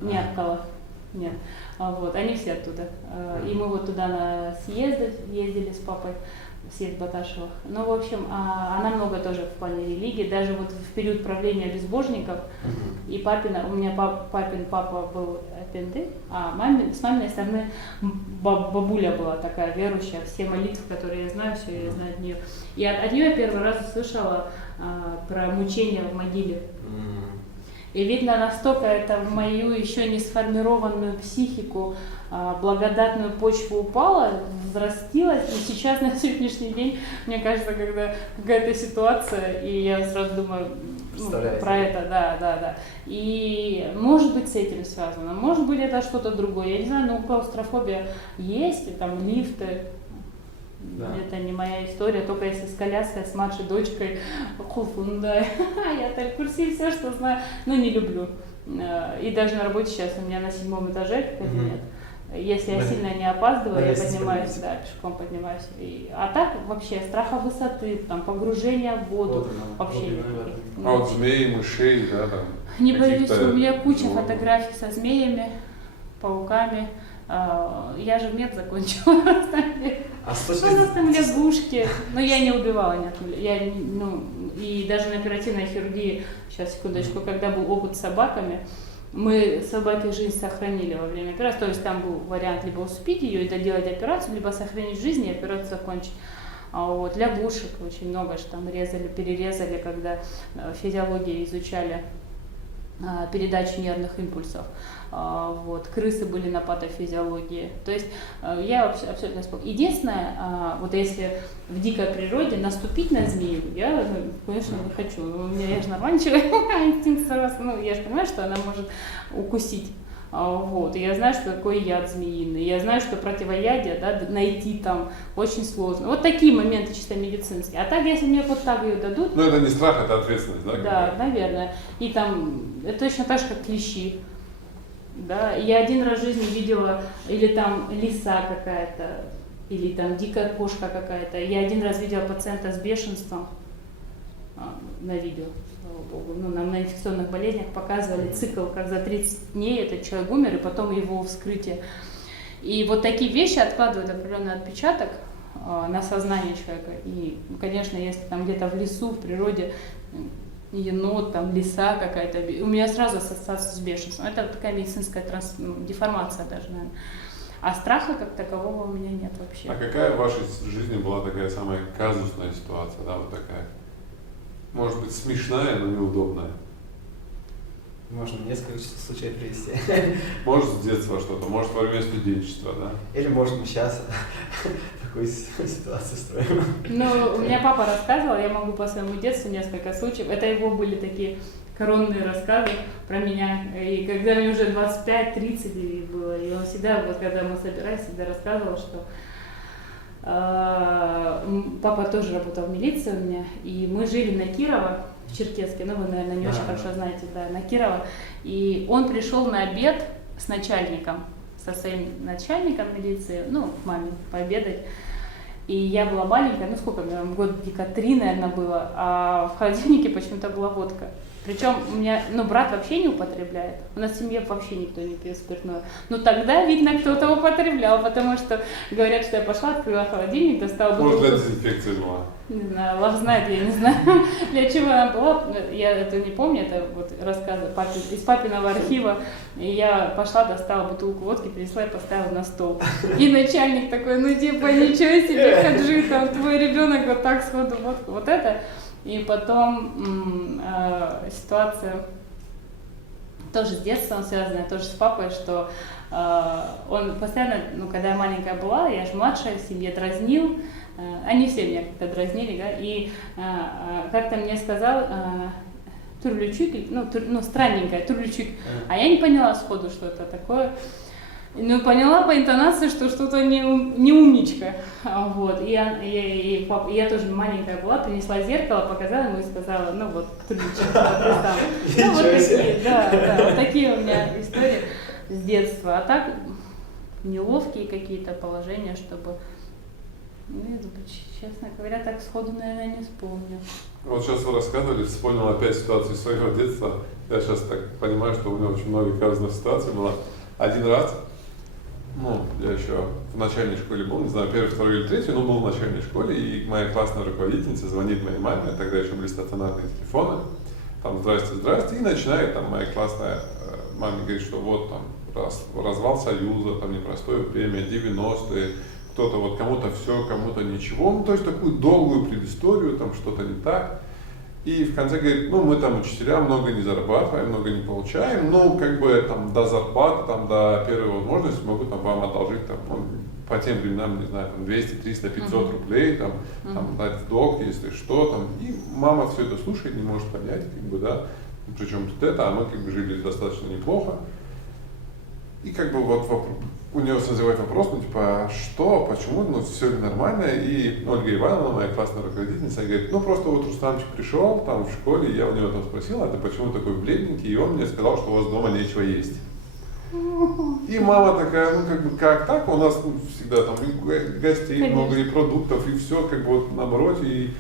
Не Аркалов, нет. Вот, они все оттуда. И мы вот туда на съезды ездили с папой, съезд Баташевых. Ну, в общем, она много тоже в плане религии, даже вот в период правления безбожников. И у меня папин папа был апенды, а с маминой стороны бабуля была такая верующая, все молитвы, которые я знаю, все я знаю от нее. И от нее я первый раз услышала про мучения в могиле. И видно, настолько это в мою еще не сформированную психику благодатную почву упала, взрастилась, и сейчас на сегодняшний день, мне кажется, когда какая-то ситуация, и я сразу думаю про это, да. И может быть с этим связано, может быть это что-то другое, я не знаю, но клаустрофобия есть, и там лифты. Да. Это не моя история, только если с коляской, с младшей дочкой, да, я так в курсе все, что знаю, но не люблю. И даже на работе сейчас у меня на 7 этаже кабинет. Если я сильно не опаздываю, я поднимаюсь, да, пешком поднимаюсь. А так вообще страха высоты, там, погружения в воду, вообще никаких. А вот змеи, мышей, да, там. Не боюсь, у меня куча фотографий со змеями, пауками. Я же мед закончила. А у нас там лягушки. Но я не убивала, нет. И даже на оперативной хирургии, сейчас, секундочку, когда был опыт с собаками, мы собаке жизнь сохранили во время операции. То есть там был вариант либо усыпить ее и доделать операцию, либо сохранить жизнь и операцию закончить. А вот лягушек очень много, что там резали, перерезали, когда физиологию изучали передачу нервных импульсов. Вот, крысы были на патофизиологии. То есть я вообще абсолютно спокойна. Единственное, вот если в дикой природе наступить на змею, я, конечно, не хочу. У меня, я же нормальный человек, инстинкт сразу, я же понимаю, что она может укусить. Вот, и я знаю, что такое яд змеиный, я знаю, что противоядие, да, найти там очень сложно. Вот такие моменты чисто медицинские. А так, если мне вот так ее дадут... Ну, это не страх, это ответственность, да? Да, наверное. И там, это точно так же, как клещи. Да, я один раз в жизни видела, или там лиса какая-то, или там дикая кошка какая-то. Я один раз видела пациента с бешенством на видео, слава богу. На инфекционных болезнях показывали цикл, как за 30 дней этот человек умер, и потом его вскрытие. И вот такие вещи откладывают определенный отпечаток на сознание человека. И, конечно, если там где-то в лесу, в природе, енот, там, лиса какая-то, у меня сразу ассоциация с бешенством. Это такая медицинская деформация даже, наверное. А страха как такового у меня нет вообще. А какая в вашей жизни была такая самая казусная ситуация, да, вот такая? Может быть, смешная, но неудобная? Можно несколько случаев привести. Может, с детства что-то, может, во время студенчества, да? Или, может, мы сейчас такую ситуацию строим. Ну, у меня папа рассказывал, я могу по своему детству несколько случаев. Это его были такие коронные рассказы про меня. И когда мне уже 25-30 было, и он всегда, вот когда мы собирались, всегда рассказывал, что папа тоже работал в милиции у меня, и мы жили на Кирова, в Черкесске, ну вы, наверное, не очень хорошо знаете, да, на Кирова. И он пришел на обед с начальником, со своим начальником милиции, ну, к маме пообедать. И я была маленькая, ну сколько мне, годика 3, наверное, было, а в холодильнике почему-то была водка. Причем у меня, ну, брат вообще не употребляет. У нас в семье вообще никто не пьет спиртное. Но тогда, видно, кто-то употреблял, потому что говорят, что я пошла, открыла холодильник, достала бутылку. Может, для дезинфекции была? Не знаю, Лав знает, я не знаю, для чего она была. Я это не помню, это вот рассказы из папиного архива. И я пошла, достала бутылку водки, принесла и поставила на стол. И начальник такой, ну типа, ничего себе, Хаджи, там твой ребенок вот так сходу водку, вот это. И потом ситуация тоже с детством связанная, тоже с папой, что он постоянно, ну, когда я маленькая была, я же младшая в семье, дразнил, они все меня как-то дразнили, да, и как-то мне сказал Турлючик, ну, странненькая, Турлючик, а я не поняла сходу, что это такое. Ну, поняла по интонации, что что-то не умничка. Вот. И я тоже маленькая была, принесла зеркало, показала ему и сказала, ну вот, Турлючик, ну, вот такие, да, вот такие у меня истории с детства. А так, неловкие какие-то положения, чтобы, ну, честно говоря, так сходу, наверное, не вспомню. Вот сейчас вы рассказывали, вспомнил опять ситуацию из своего детства. Я сейчас так понимаю, что у меня очень много разных ситуаций было. Один раз, ну, я еще в начальной школе был, не знаю, первый, второй или третий, но был в начальной школе, и моя классная руководительница звонит моей маме, тогда еще были стационарные телефоны, там, здрасте, здрасте, и начинает там моя классная маме говорит, что вот там развал Союза, там непростое время, 90-е, кто-то вот кому-то все, кому-то ничего, ну, то есть такую долгую предысторию, там что-то не так. И в конце говорит, ну мы там учителя много не зарабатываем, много не получаем, ну как бы там до зарплаты, там до первой возможности могу там вам одолжить там, ну, по тем временам, не знаю, там 200, 300, 500 рублей, там, там дать долг, если что, там. И мама все это слушает, не может понять, как бы, да, причем тут это, а мы как бы жили достаточно неплохо. И как бы вот у нее созревает вопрос, ну типа, что, почему, ну все ли нормально, и Ольга Ивановна, моя классная руководительница, говорит, ну просто вот Рустамчик пришел там в школе, я у него там спросил, а ты почему такой бледненький, и он мне сказал, что у вас дома нечего есть. И мама такая, ну как бы, как так, у нас ну, всегда там и гостей Конечно. много, и продуктов, и все как бы вот наоборот, и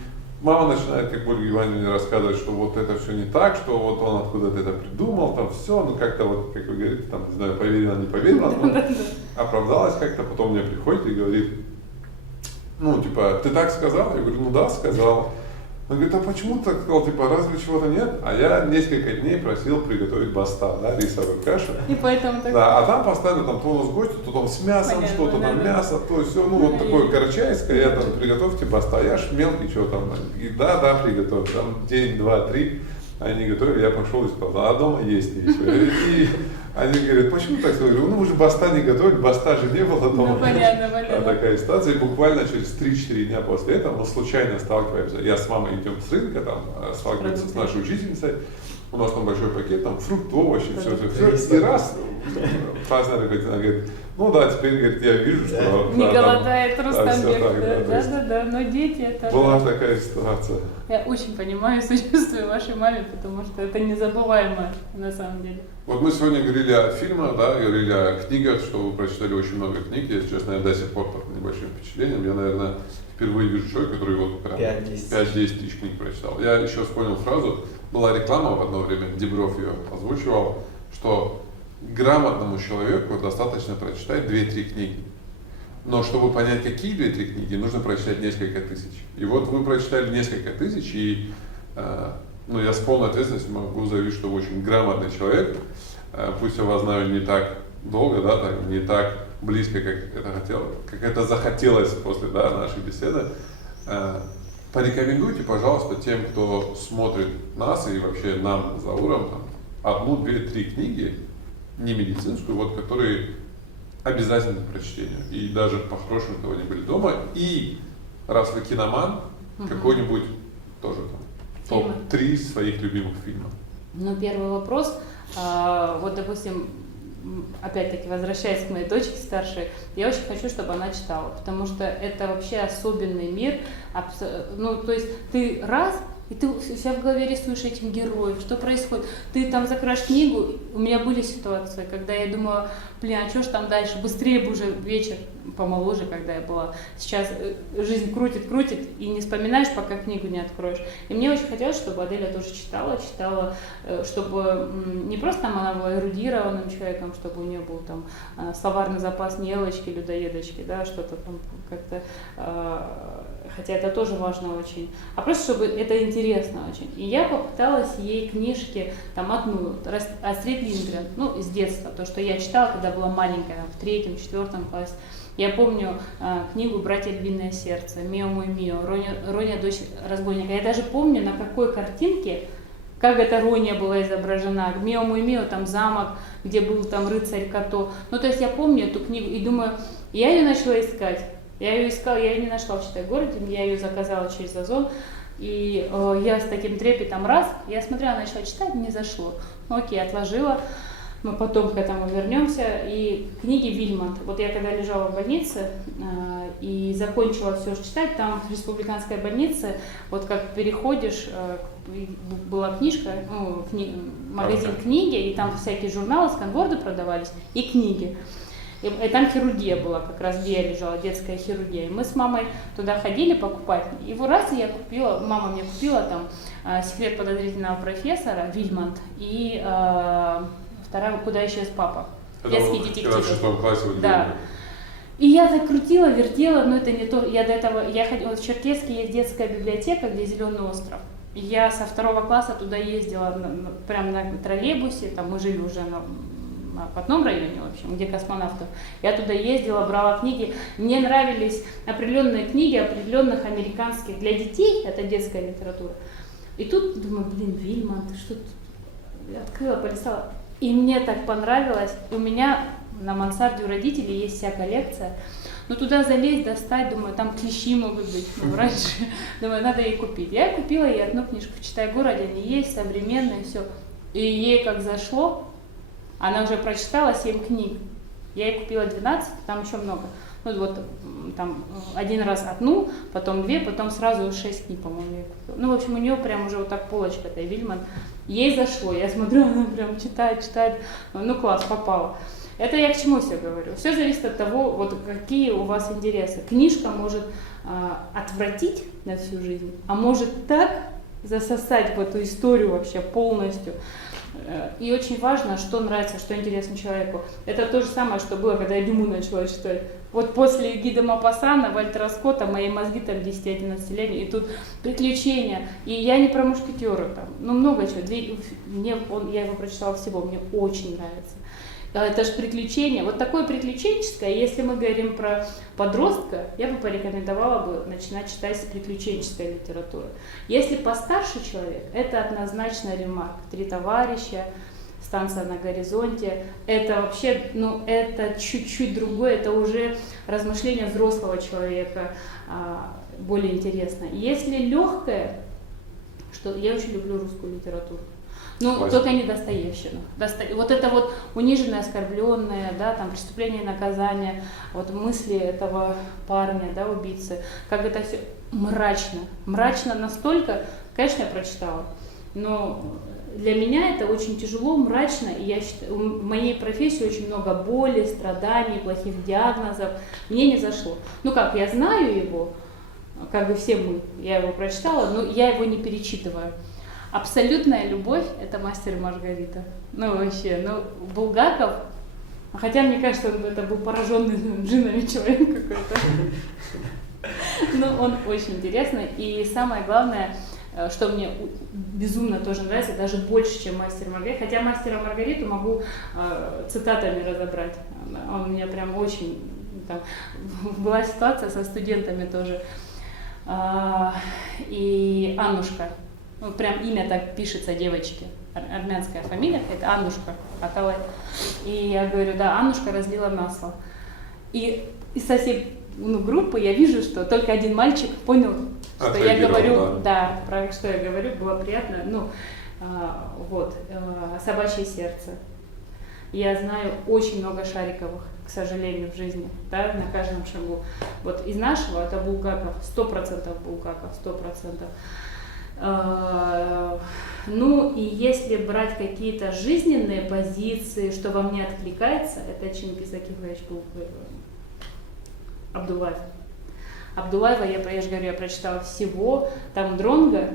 мама начинает, как Ольга Ивановна, рассказывать, что вот это все не так, что вот он откуда-то это придумал, там все, ну как-то вот, как вы говорите, там, не знаю, поверила, не поверила, но оправдалась как-то, потом мне приходит и говорит, ну типа, ты так сказал? Я говорю, ну да, сказал. Он говорит, а почему ты так сказал, типа, разве чего-то нет? А я несколько дней просил приготовить баста, да, рисовую кашу. И поэтому так... Да, а там постоянно там то у нас гости, то там с мясом Понятно, что-то, там да. мясо, то все, ну вот такое карачайское, я там приготовьте баста, я ж мелкий, что там, и да, приготовь, там день, два, три, они готовили, я пошел и сказал, а дома есть нечего. И они говорят, почему так сказали? Ну мы же баста не готовили, баста же не было дома. Ну, понятно, понятно. Такая ситуация, и буквально через 3-4 дня после этого мы случайно сталкиваемся, я с мамой идем с рынка, там, сталкиваемся с нашей учительницей, у нас там большой пакет, там фрукты, овощи, все, и раз, классная руководительница, она говорит, ну да, теперь, говорит, я вижу, что... Не да, голодает там, Рустамбек, да, да, но дети это... Была такая ситуация. Я очень понимаю и сочувствую вашей маме, потому что это незабываемое на самом деле. Вот мы сегодня говорили о фильмах, да, говорили о книгах, что вы прочитали очень много книг, если честно, я до сих пор под небольшим впечатлением, я, наверное, впервые вижу человека, который вот прям 5-10 тысяч книг прочитал. Я еще вспомнил фразу, была реклама в одно время, Дибров ее озвучивал, что грамотному человеку достаточно прочитать 2-3 книги. Но чтобы понять, какие 2-3 книги, нужно прочитать несколько тысяч. И вот вы прочитали несколько тысяч, и ну, я с полной ответственностью могу заявить, что вы очень грамотный человек. Пусть я вас знаю не так долго, да, так, не так близко, как это захотелось после нашей беседы. Порекомендуйте, пожалуйста, тем, кто смотрит нас и вообще нам с Зауром, 1, 2, 3 книги, не медицинскую, вот, которые обязательны к прочтению. И даже по-хорошему, когда они были дома. И раз вы киноман, какой-нибудь тоже там топ-3 своих любимых фильмов. Ну, первый вопрос. Вот, допустим, опять-таки, возвращаясь к моей дочке старшей, я очень хочу, чтобы она читала, потому что это вообще особенный мир. Ну, то есть ты раз, и ты у себя в голове рисуешь этих героев, что происходит. Ты там закроешь книгу, у меня были ситуации, когда я думала, блин, а что ж там дальше, быстрее бы уже вечер, помоложе, когда я была. Сейчас жизнь крутит, и не вспоминаешь, пока книгу не откроешь. И мне очень хотелось, чтобы Аделя тоже читала, чтобы не просто там она была эрудированным человеком, чтобы у нее был там словарный запас не элочки, людоедочки, да, что-то там как-то, хотя это тоже важно очень, а просто чтобы это интересно очень. И я попыталась ей книжки, там одну, Астрид Линдгрен, ну, с детства, то, что я читала, когда была маленькая, в 3-4 классе. Я помню книгу «Братья Львиное сердце», «Мио мой Мио», Роня, дочь разбойника. Я даже помню, на какой картинке, как эта Роня была изображена. «Мио мой Мио», там замок, где был там рыцарь Като. Ну, то есть я помню эту книгу и думаю, я ее начала искать. Я ее искала, я ее не нашла в Читай-городе, я ее заказала через Озон. И я с таким трепетом я смотрела, начала читать, не зашло. Ну, окей, отложила. Мы потом к этому вернемся. И книги Вильмонт. Вот я когда лежала в больнице и закончила все читать, там в республиканской больнице, вот как переходишь, была книжка, ну, магазин книги, и там всякие журналы, сканворды продавались, и книги. И там хирургия была, как раз где я лежала, детская хирургия. И мы с мамой туда ходили покупать. И в раз я купила, мама мне купила там «Секрет подозрительного профессора» Вильмонт и вторая «Куда исчез папа». Детский детектив. В 6 классе. Да. И я так крутила, вертела, но это не то. Я до этого, вот в Черкесске есть детская библиотека, где Зеленый остров. И я со 2 класса туда ездила прям на троллейбусе, там мы жили уже на Потном районе, в общем, где космонавтов. Я туда ездила, брала книги. Мне нравились определенные книги, определенных американских. Для детей это детская литература. И тут думаю, Вильмонт, что тут? Я открыла, полистала. И мне так понравилось. У меня на мансарде у родителей есть вся коллекция. Но туда залезть, достать, думаю, там клещи могут быть. Ну, раньше, думаю, надо ей купить. Я купила ей одну книжку в Читай-городе, они есть, современные, все. И ей как зашло. Она уже прочитала 7 книг. Я ей купила 12, там еще много. Ну вот там один раз одну, потом 2, потом сразу 6 книг, по-моему, я купила. Ну, в общем, у нее прям уже вот так полочка-то, Вильмонт. Ей зашло. Я смотрю, она прям читает. Ну, класс, попала. Это я к чему все говорю? Все зависит от того, вот какие у вас интересы. Книжка может отвратить на всю жизнь, а может так засосать в эту историю вообще полностью. И очень важно, что нравится, что интересно человеку. Это то же самое, что было, когда я Дюму начала читать. Вот после Гида Мопассана, Вальтера Скотта, мои мозги там 10-11-летние, и тут приключения. И я не про мушкетера там, ну много чего. Я его прочитала всего, мне очень нравится. Это же приключение. Вот такое приключенческое, если мы говорим про подростка, я бы порекомендовала бы начинать читать приключенческую литературу. Если постарше человек, это однозначно Ремарк. «Три товарища», «Станция на горизонте». Это вообще, ну, это чуть-чуть другое, это уже размышления взрослого человека, более интересно. Если легкое, что я очень люблю русскую литературу. Ну, только не Достоевщину. Вот это вот униженное, оскорбленное, да, там преступление и наказание, вот мысли этого парня, да, убийцы, как это все мрачно. Мрачно настолько, конечно, я прочитала, но для меня это очень тяжело, мрачно, и я считаю, в моей профессии очень много боли, страданий, плохих диагнозов. Мне не зашло. Ну как, я знаю его, как бы все мы, я его прочитала, но я его не перечитываю. Абсолютная любовь – это «Мастер и Маргарита». Ну, вообще, ну, Булгаков, хотя мне кажется, это был пораженный джинами человек какой-то. Но он очень интересный. И самое главное, что мне безумно тоже нравится, даже больше, чем «Мастер и Маргарита». Хотя «Мастера и Маргариту» могу цитатами разобрать. Он у меня прям очень... Там, была ситуация со студентами тоже. И Аннушка. Ну, прям имя так пишется девочки. Армянская фамилия, это Аннушка Аталай. И я говорю, да, Аннушка разлила масло. И со всей группы я вижу, что только один мальчик понял, что я говорю, да, про что я говорю, было приятно. «Собачье сердце». Я знаю очень много Шариковых, к сожалению, в жизни, да, на каждом шагу. Вот из нашего это Булгаков, 100% Булгаков, 100%. Ну и если брать какие-то жизненные позиции, что во мне откликается, это Чингиз Акилович Абдуллаев. Абдуллаева, я же говорю, я прочитала всего, там Дронго,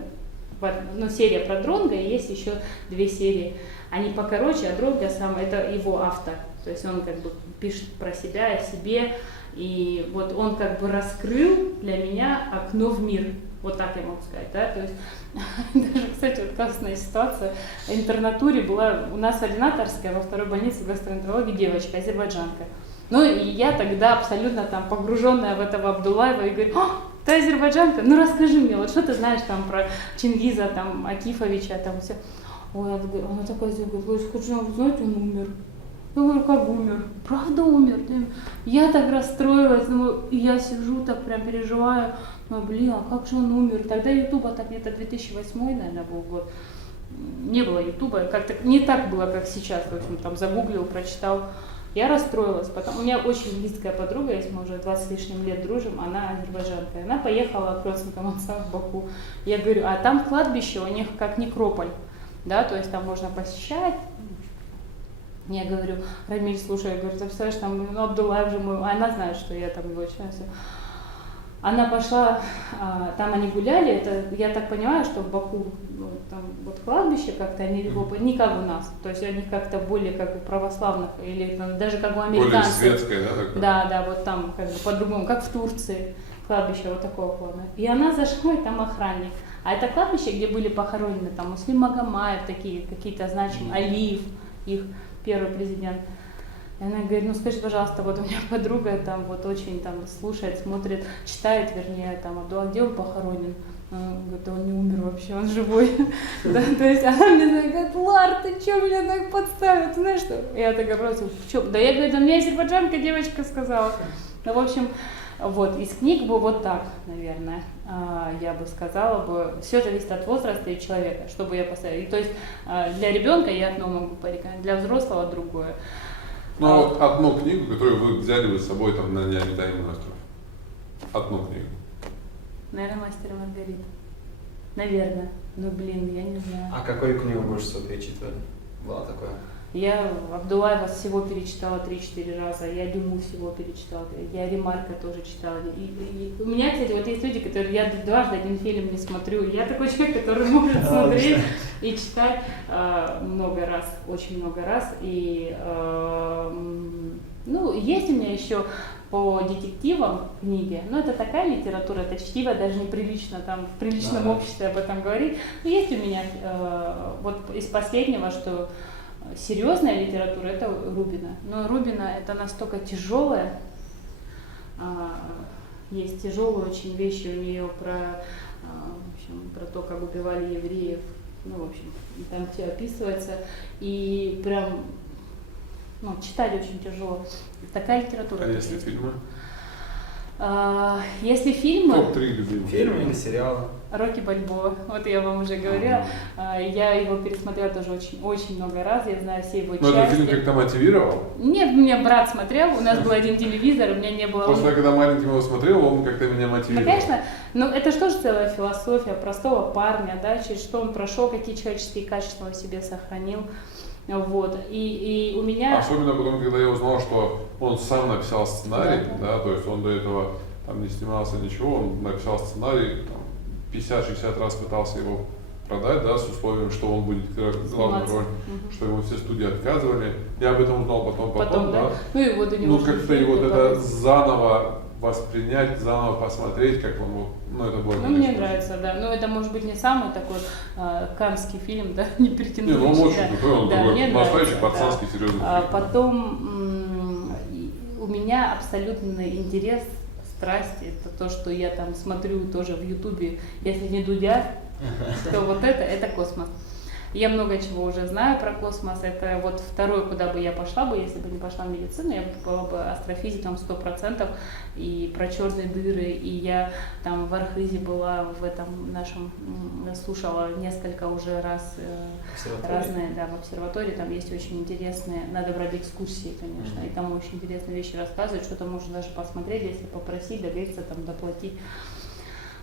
серия про Дронго, и есть еще 2 серии. Они покороче, а Дронго сам, это его автор, то есть он как бы пишет про себя, о себе, и вот он как бы раскрыл для меня окно в мир, вот так я могу сказать, да, то есть даже, кстати, вот классная ситуация, в интернатуре была у нас ординаторская во 2-й больнице гастроэнтерологии девочка, азербайджанка, ну и я тогда абсолютно там погруженная в этого Абдуллаева и говорю, ты азербайджанка, ну расскажи мне, вот что ты знаешь там про Чингиза, там, Акифовича, там все. Ой, она такая говорит, знаете, он умер. Я говорю, как умер? Правда умер? Я так расстроилась, и я сижу, так прям переживаю, блин, а как же он умер? Тогда Ютуба, так где-то 2008, наверное, был год. Не было Ютуба, как-то не так было, как сейчас, в общем, там загуглил, прочитал. Я расстроилась, потом у меня очень близкая подруга есть, мы уже 20 с лишним лет дружим, она азербайджанка, она поехала к родственникам отца в Баку. Я говорю, а там кладбище у них как некрополь. Да, то есть там можно посещать. Я говорю, Рамиль, слушай, я говорю, ты представляешь, там Абдуллаев же мой, она знает, что я там его часто. Она пошла, там они гуляли, это, я так понимаю, что в Баку, там вот кладбище как-то, они его, не как у нас, то есть они как-то более как у православных, или там, даже как у американцев. Более светское, да? Такое? Да, вот там как бы по-другому, как в Турции, кладбище вот такого плана. И она зашла, и там охранник. А это кладбище, где были похоронены там Муслим Магомаев, такие какие-то значимые, Алиев, их первый президент. И она говорит, ну скажи, пожалуйста, вот у меня подруга там вот очень там слушает, смотрит, читает, вернее, там, Абдулла, где он похоронен? Она говорит, он не умер вообще, он живой. То есть она мне говорит, Лар, ты что меня так подставил, ты знаешь что? Я такая просто, в чем? Да я говорю, мне азербайджанка девочка сказала. Ну, в общем, вот, из книг бы вот так, наверное, я бы сказала бы, все зависит от возраста и человека, чтобы я поставила. То есть для ребенка я одно могу порекомендовать, для взрослого другое. Ну а вот одну книгу, которую вы взяли бы с собой там на необитаемый остров. Одну книгу. Наверное, «Мастер и Маргарита». Наверное. Ну блин, я не знаю. А какую книгу больше всего перечитывали? Было такое? Я Абдуллаева всего перечитала 3-4 раза, я Дюму всего перечитала, я Ремарка тоже читала. И у меня, кстати, вот есть люди, которые я дважды один фильм не смотрю. Я такой человек, который может смотреть и читать много раз, очень много раз. И ну, есть у меня еще по детективам книги, но это такая литература, это чтиво, даже неприлично там в приличном обществе об этом говорить. Но есть у меня вот из последнего, что серьезная литература, это Рубина. Но Рубина это настолько тяжелая, есть тяжелые очень вещи у нее в общем, про то, как убивали евреев, ну, в общем, там все описывается, и прям, ну, читать очень тяжело. Такая литература. А если фильмы? Если фильмы... Топ-3 любимых. Фильмы или сериалы? Рокки Бальбоа, вот я вам уже говорила, я его пересмотрела тоже очень много раз, я знаю все его части. Но этот фильм как-то мотивировал? Нет, меня брат смотрел, у нас был один телевизор, у меня не было... Просто я когда маленьким его смотрел, он как-то меня мотивировал. Ну, конечно, но это же тоже целая философия простого парня, да, через что он прошел, какие человеческие качества в себе сохранил. Вот, и у меня... Особенно потом, когда я узнал, что он сам написал сценарий, да, то есть он до этого там не снимался ничего, он написал сценарий, там, 50-60 раз пытался его продать, да, с условием, что он будет играть главную роль, что ему все студии отказывали. Я об этом узнал потом, да. Ну и вот у него как-то его это заново воспринять, заново посмотреть, как он, ну это было. Ну, мне нравится, да. Но это может быть не самый такой каннский фильм, да, не перетянувший. Не, ну он очень крутой, он да, такой настоящий нравится, пацанский, да. серьезный фильм. Потом у меня абсолютный интерес, страсть, это то, что я там смотрю тоже в Ютубе, если не Дудя, то вот это космос. Я много чего уже знаю про космос. Это вот второе, куда бы я пошла бы, если бы не пошла в медицину, я бы была бы астрофизиком 100%, и про черные дыры, и я там в Архизе была в этом нашем, слушала несколько уже раз разные, да, в обсерватории, там есть очень интересные, надо брать экскурсии, конечно, и там очень интересные вещи рассказывают, что-то можно даже посмотреть, если попросить, добиться, там, доплатить.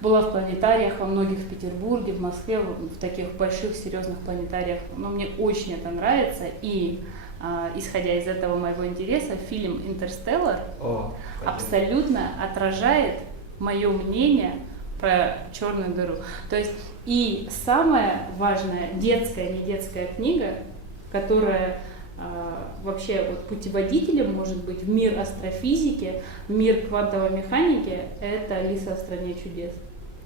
Была в планетариях, во многих в Петербурге, в Москве, в таких больших, серьезных планетариях. Но мне очень это нравится. И, исходя из этого моего интереса, фильм «Интерстеллар» абсолютно отражает мое мнение про черную дыру. То есть, и самая важная детская, не детская книга, которая вообще вот путеводителем может быть в мир астрофизики, в мир квантовой механики, это «Алиса в стране чудес».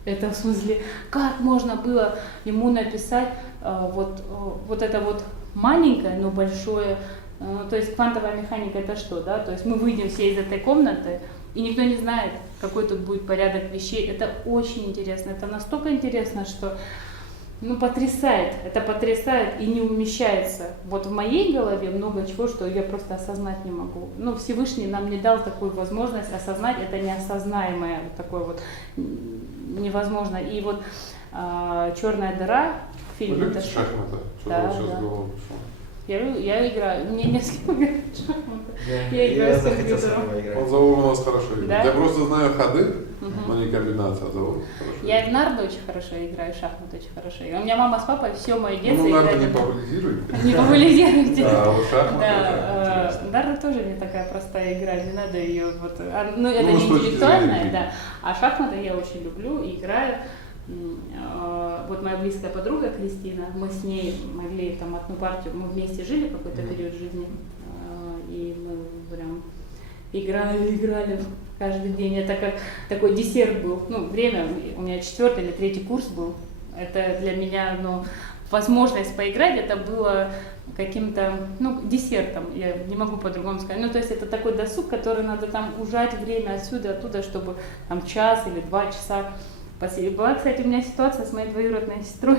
Это в смысле, как можно было ему написать вот это вот маленькое, но большое, то есть квантовая механика это что, да, то есть мы выйдем все из этой комнаты, и никто не знает, какой тут будет порядок вещей, это очень интересно, это настолько интересно, что ну, это потрясает и не умещается. Вот в моей голове много чего, что я просто осознать не могу. Ну, Всевышний нам не дал такую возможность осознать, это неосознаемое, такое вот невозможно. И вот «Черная дыра», фильм. Вы любите шахматы? Да, да. Я играю, мне не с кем играть в шахматы. Я играю Я с захотел с компьютером. вами играть. Он Заур у нас хорошо играет. Да? Я просто знаю ходы, Мгм. но не комбинация, а Заур хорошо Я играет. в нарды очень хорошо играю, в шахматы очень хорошо играю. У меня мама с папой все мое Ну, детство нарды играли. не популяризируйте. Не популяризируйте. Да, а вот шахматы Да, это интересно. нарды тоже не такая простая игра, не надо ее вот. Ну, это Ну, не с точки интеллектуальная, зрения да. А шахматы я очень люблю и играю. Вот моя близкая подруга Кристина, мы с ней могли там одну партию, мы вместе жили какой-то период жизни, и мы прям играли каждый день. Это как такой десерт был. Ну, время, у меня 4-й или 3-й курс был. Это для меня, ну, возможность поиграть, это было каким-то, ну, десертом, я не могу по-другому сказать. Ну, то есть это такой досуг, который надо там ужать время отсюда, оттуда, чтобы там час или 2 часа посидеть. Была, кстати, у меня ситуация с моей двоюродной сестрой.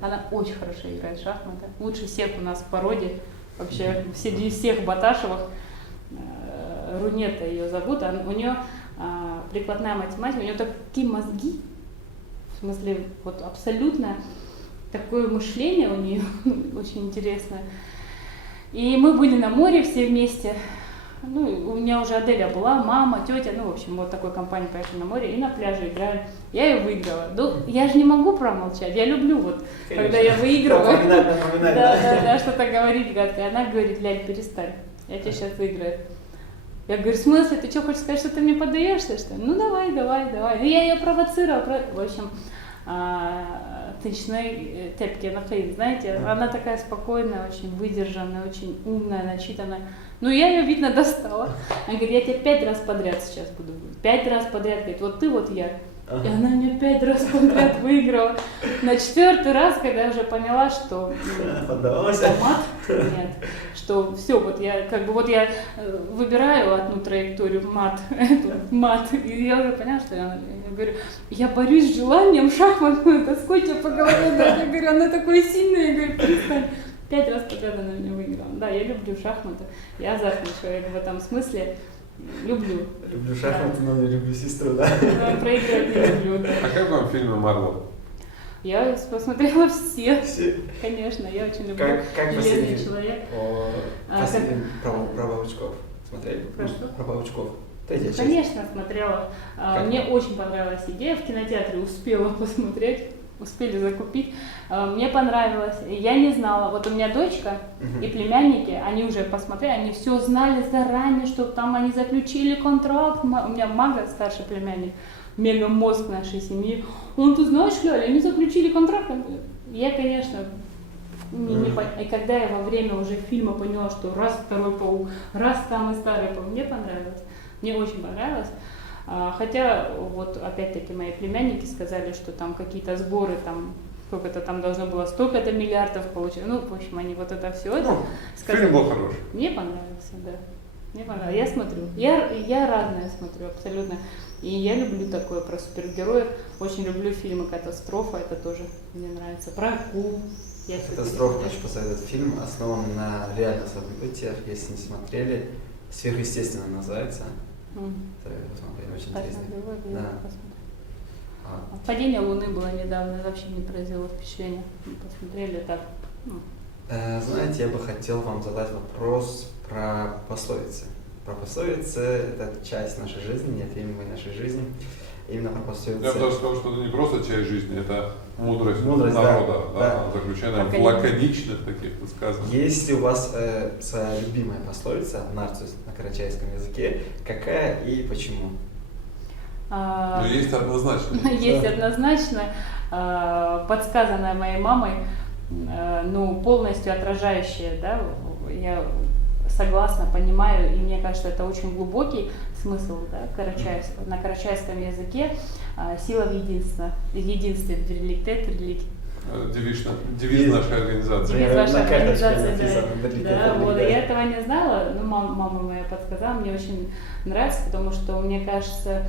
Она очень хорошо играет в шахматы. Лучше всех у нас в породе. Вообще, среди всех Баташевых. Рунета ее зовут. У нее прикладная математика. У нее такие мозги. В смысле, вот абсолютно такое мышление у нее очень интересное. И мы были на море все вместе. Ну, у меня уже Аделя была, мама, тетя, ну, в общем, вот такой компанией поехали на море и на пляже играли. Я ее выиграла. Ну, я же не могу промолчать, я люблю вот, конечно, когда я выигрываю. Да, что-то говорить гадкое. Она говорит: Ляль, перестань, я тебя сейчас выиграю. Я говорю: в смысле, ты что, хочешь сказать, что ты мне поддаешься, что ли? Ну, давай. Ну, я ее провоцировала. В общем, Тычной Тепкина Фейн, знаете, она такая спокойная, очень выдержанная, очень умная, начитанная. Ну, я ее, видно, достала. Она говорит: я тебя 5 раз подряд сейчас буду. 5 раз подряд, говорит, вот ты, вот я. И она мне 5 раз подряд выиграла. На 4-й раз, когда я уже поняла, что это мат, нет, что все, вот я выбираю одну траекторию мат, и я уже поняла, что я говорю: я борюсь с желанием шахматную доской тебе по голове дать. Я говорю: она такой сильная, я говорю: перестань. 5 раз подряд она меня выиграла. Да, я люблю шахматы, я азартный человек в этом смысле. Люблю. Люблю шахматы, но не люблю сестру, да? Проиграть не люблю, да. А как вам фильмы Марвел? Я посмотрела все. Конечно, я очень люблю Как «Железный человек». Про паучков. Смотрели? Про что? Про паучков. Конечно, смотрела. Мне очень понравилась идея. В кинотеатре успела посмотреть. Успели закупить. Мне понравилось. Я не знала. Вот у меня дочка и племянники, они уже посмотрели, они все знали заранее, что там они заключили контракт. У меня Мага, старший племянник, мегамозг нашей семьи. Он: ты знаешь, Ляля, они заключили контракт. Я, конечно, и когда я во время уже фильма поняла, что раз второй паук, раз самый старый паук, мне понравилось. Мне очень понравилось. Хотя, вот опять-таки мои племянники сказали, что там какие-то сборы, там сколько-то там должно было столько-то миллиардов получить. Ну, в общем, они вот это все это сказали. Фильм был хороший. Мне понравился, да. Мне понравилось. Я смотрю. Я разное смотрю, абсолютно. И я люблю такое про супергероев. Очень люблю фильмы «Катастрофа», это тоже мне нравится. Про акул. «Катастрофа», хочу посоветовать. Фильм основан на реальных событиях, если не смотрели. «Сверхъестественно» называется. Посмотрели, очень интересно. Да. «Падение Луны» было недавно, вообще не произвело впечатления. Мы посмотрели так. Знаете, я бы хотел вам задать вопрос про пословицы. Про пословицы – это часть нашей жизни, неотъемлемой нашей жизни. Именно про пословицы. Я бы даже сказал, что это не просто часть жизни, это мудрость народа, да. заключенная в лаконичных таких высказываниях. Если у вас своя любимая пословица, нарцисс на карачайском языке, какая и почему? Но есть однозначно. Есть однозначно, подсказанная моей мамой, ну, полностью отражающая, да, я согласна, понимаю, и мне кажется, это очень глубокий смысл, да, на карачайском языке. Сила в единстве, Девиз нашей организации. Девиз вашей организации, да, вот, я этого не знала, но мама моя подсказала, мне очень нравится, потому что, мне кажется,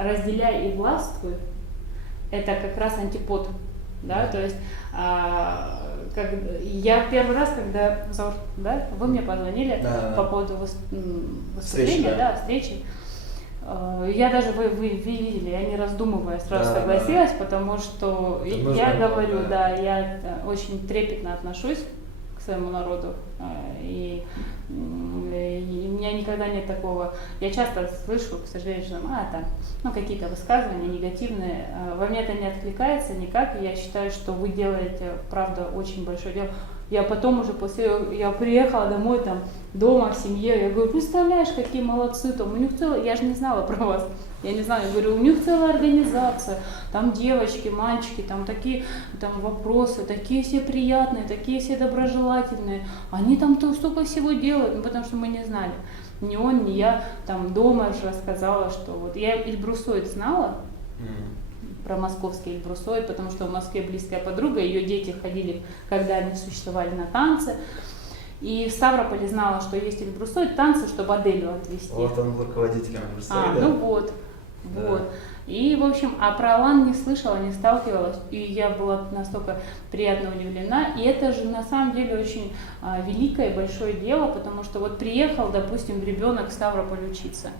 разделяй и властвуй, это как раз антипод, да, то есть я первый раз, когда да, вы мне позвонили по поводу выступления, встречи, я даже, вы видели, я не раздумывая сразу согласилась, потому что я говорю, я очень трепетно отношусь к своему народу, и у меня никогда нет такого, я часто слышу, к сожалению, что там, какие-то высказывания негативные, во мне это не откликается никак, и я считаю, что вы делаете, правда, очень большое дело. Я потом уже я приехала домой, там, дома, в семье, я говорю, представляешь, какие молодцы, там, у них я же не знала про вас, я не знаю, я говорю, у них целая организация, там девочки, мальчики, там такие там вопросы, такие все приятные, такие все доброжелательные, они там столько всего делают, потому что мы не знали, ни он, ни я, там дома же рассказала, что вот я Эльбрусоид знала, про московский Эльбрусоид, потому что в Москве близкая подруга, ее дети ходили, когда они существовали, на танцы. И в Ставрополе знала, что есть Эльбрусоид, танцы, чтобы Аделю отвезти. Вот он руководителем Эльбрусоида. Вот. И, в общем, про Алан не слышала, не сталкивалась, и я была настолько приятно удивлена. И это же на самом деле очень великое и большое дело, потому что вот приехал, допустим, ребенок в Ставрополь учиться.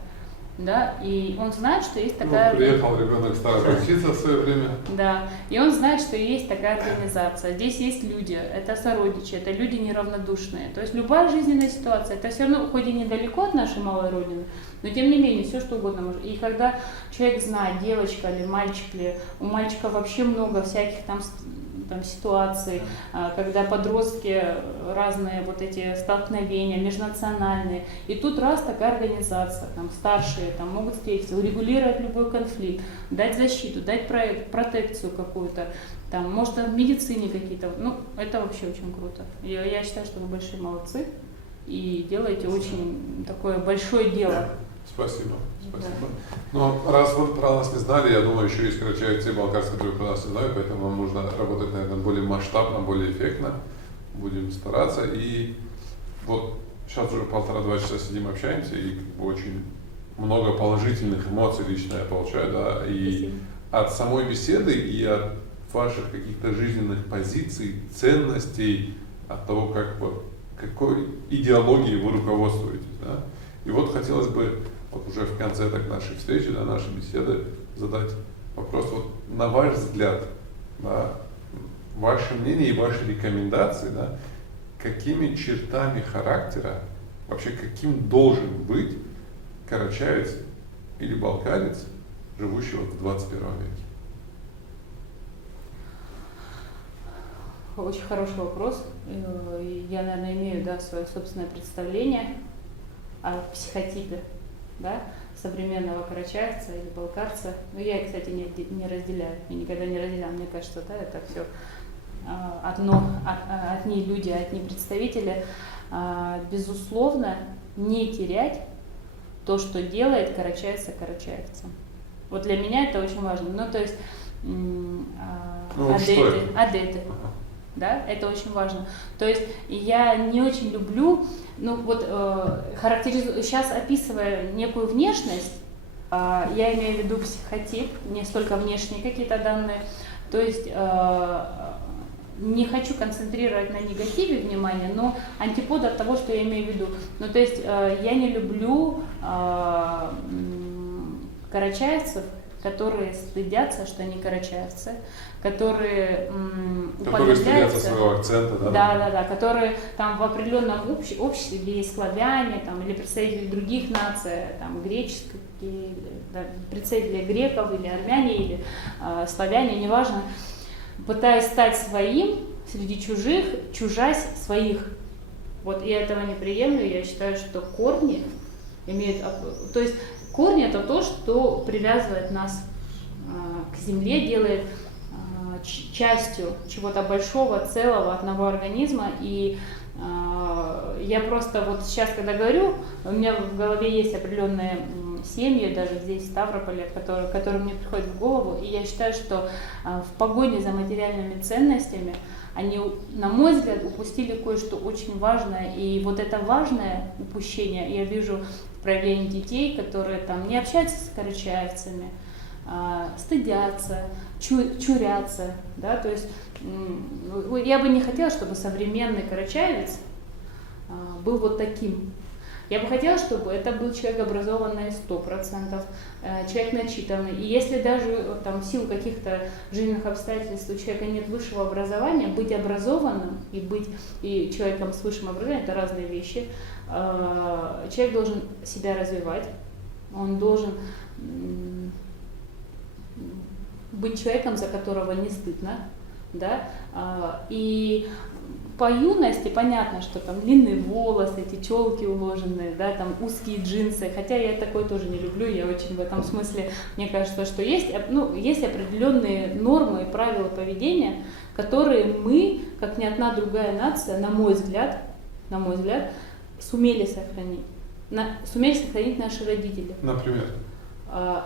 Да, и он знает, что есть такая... приехал ребенок старый учиться в свое время. Да, и он знает, что есть такая организация. Здесь есть люди, это сородичи, это люди неравнодушные. То есть любая жизненная ситуация, это все равно, хоть и недалеко от нашей малой родины, но тем не менее, все что угодно может. И когда человек знает, девочка или мальчик, или у мальчика вообще много всяких там ситуаций, когда подростки разные вот эти столкновения межнациональные, и тут раз такая организация, там старшие там могут встретиться, урегулировать любой конфликт, дать защиту, дать протекцию какую-то, там, может, в медицине какие-то, это вообще очень круто. Я считаю, что вы большие молодцы и делаете очень такое большое дело. Спасибо. Но раз вы про нас не знали, я думаю, еще есть карачаевцы и балкарцы, которые про нас не знают, поэтому нам нужно работать, наверное, более масштабно, более эффектно. Будем стараться. И вот сейчас уже 1,5-2 часа сидим, общаемся, и очень много положительных эмоций лично я получаю, да, и от самой беседы, и от ваших каких-то жизненных позиций, ценностей, от того, какой идеологией вы руководствуетесь, да. И вот хотелось бы вот уже в конце нашей встречи, нашей беседы задать вопрос, вот на ваш взгляд, да, ваше мнение и ваши рекомендации, да, какими чертами характера, вообще каким должен быть карачаевец или балкарец, живущий в 21 веке? Очень хороший вопрос. Я, наверное, имею свое собственное представление о психотипе, да, современного карачаевца или балкарца. Но я, кстати, не разделяю, я никогда не разделяла. Мне кажется, да, это все одни люди, одни представители. Безусловно, не терять то, что делает карачаевца карачаевцем. Вот для меня это очень важно. Ну, то есть адеты. Да, это очень важно. То есть я не очень люблю, ну вот сейчас описывая некую внешность, я имею в виду психотип, не столько внешние какие-то данные. То есть не хочу концентрировать на негативе внимание, но антипод от того, что я имею в виду. Ну, то есть я не люблю карачаевцев, которые стыдятся, что они карачаевцы, которые стыдятся своего акцента, да? Да, которые там в определенном обществе, где есть славяне там, или представители других наций, там, греческие, да, представители греков или армяне, или славяне, неважно, пытаясь стать своим среди чужих, чужась своих. Вот я этого не приемлю, я считаю, что корни имеют... То есть корни — это то, что привязывает нас к земле, делает частью чего-то большого, целого, одного организма. И я просто вот сейчас, когда говорю, у меня в голове есть определенные семьи, даже здесь, в Ставрополе, которые мне приходят в голову. И я считаю, что в погоне за материальными ценностями они, на мой взгляд, упустили кое-что очень важное. И вот это важное упущение я вижу в проявлении детей, которые там не общаются с карачаевцами, стыдятся, чурятся, да, то есть я бы не хотела, чтобы современный карачаевец был вот таким. Я бы хотела, чтобы это был человек образованный 100%, человек начитанный. И если даже там, в силу каких-то жизненных обстоятельств у человека нет высшего образования, быть образованным и человеком с высшим образованием — это разные вещи. Человек должен себя развивать, он должен быть человеком, за которого не стыдно, да, и по юности понятно, что там длинные волосы, эти челки уложенные, да, там узкие джинсы, хотя я такое тоже не люблю, я очень в этом смысле, мне кажется, что есть определенные нормы и правила поведения, которые мы, как ни одна другая нация, на мой взгляд, сумели сохранить наши родители. Например?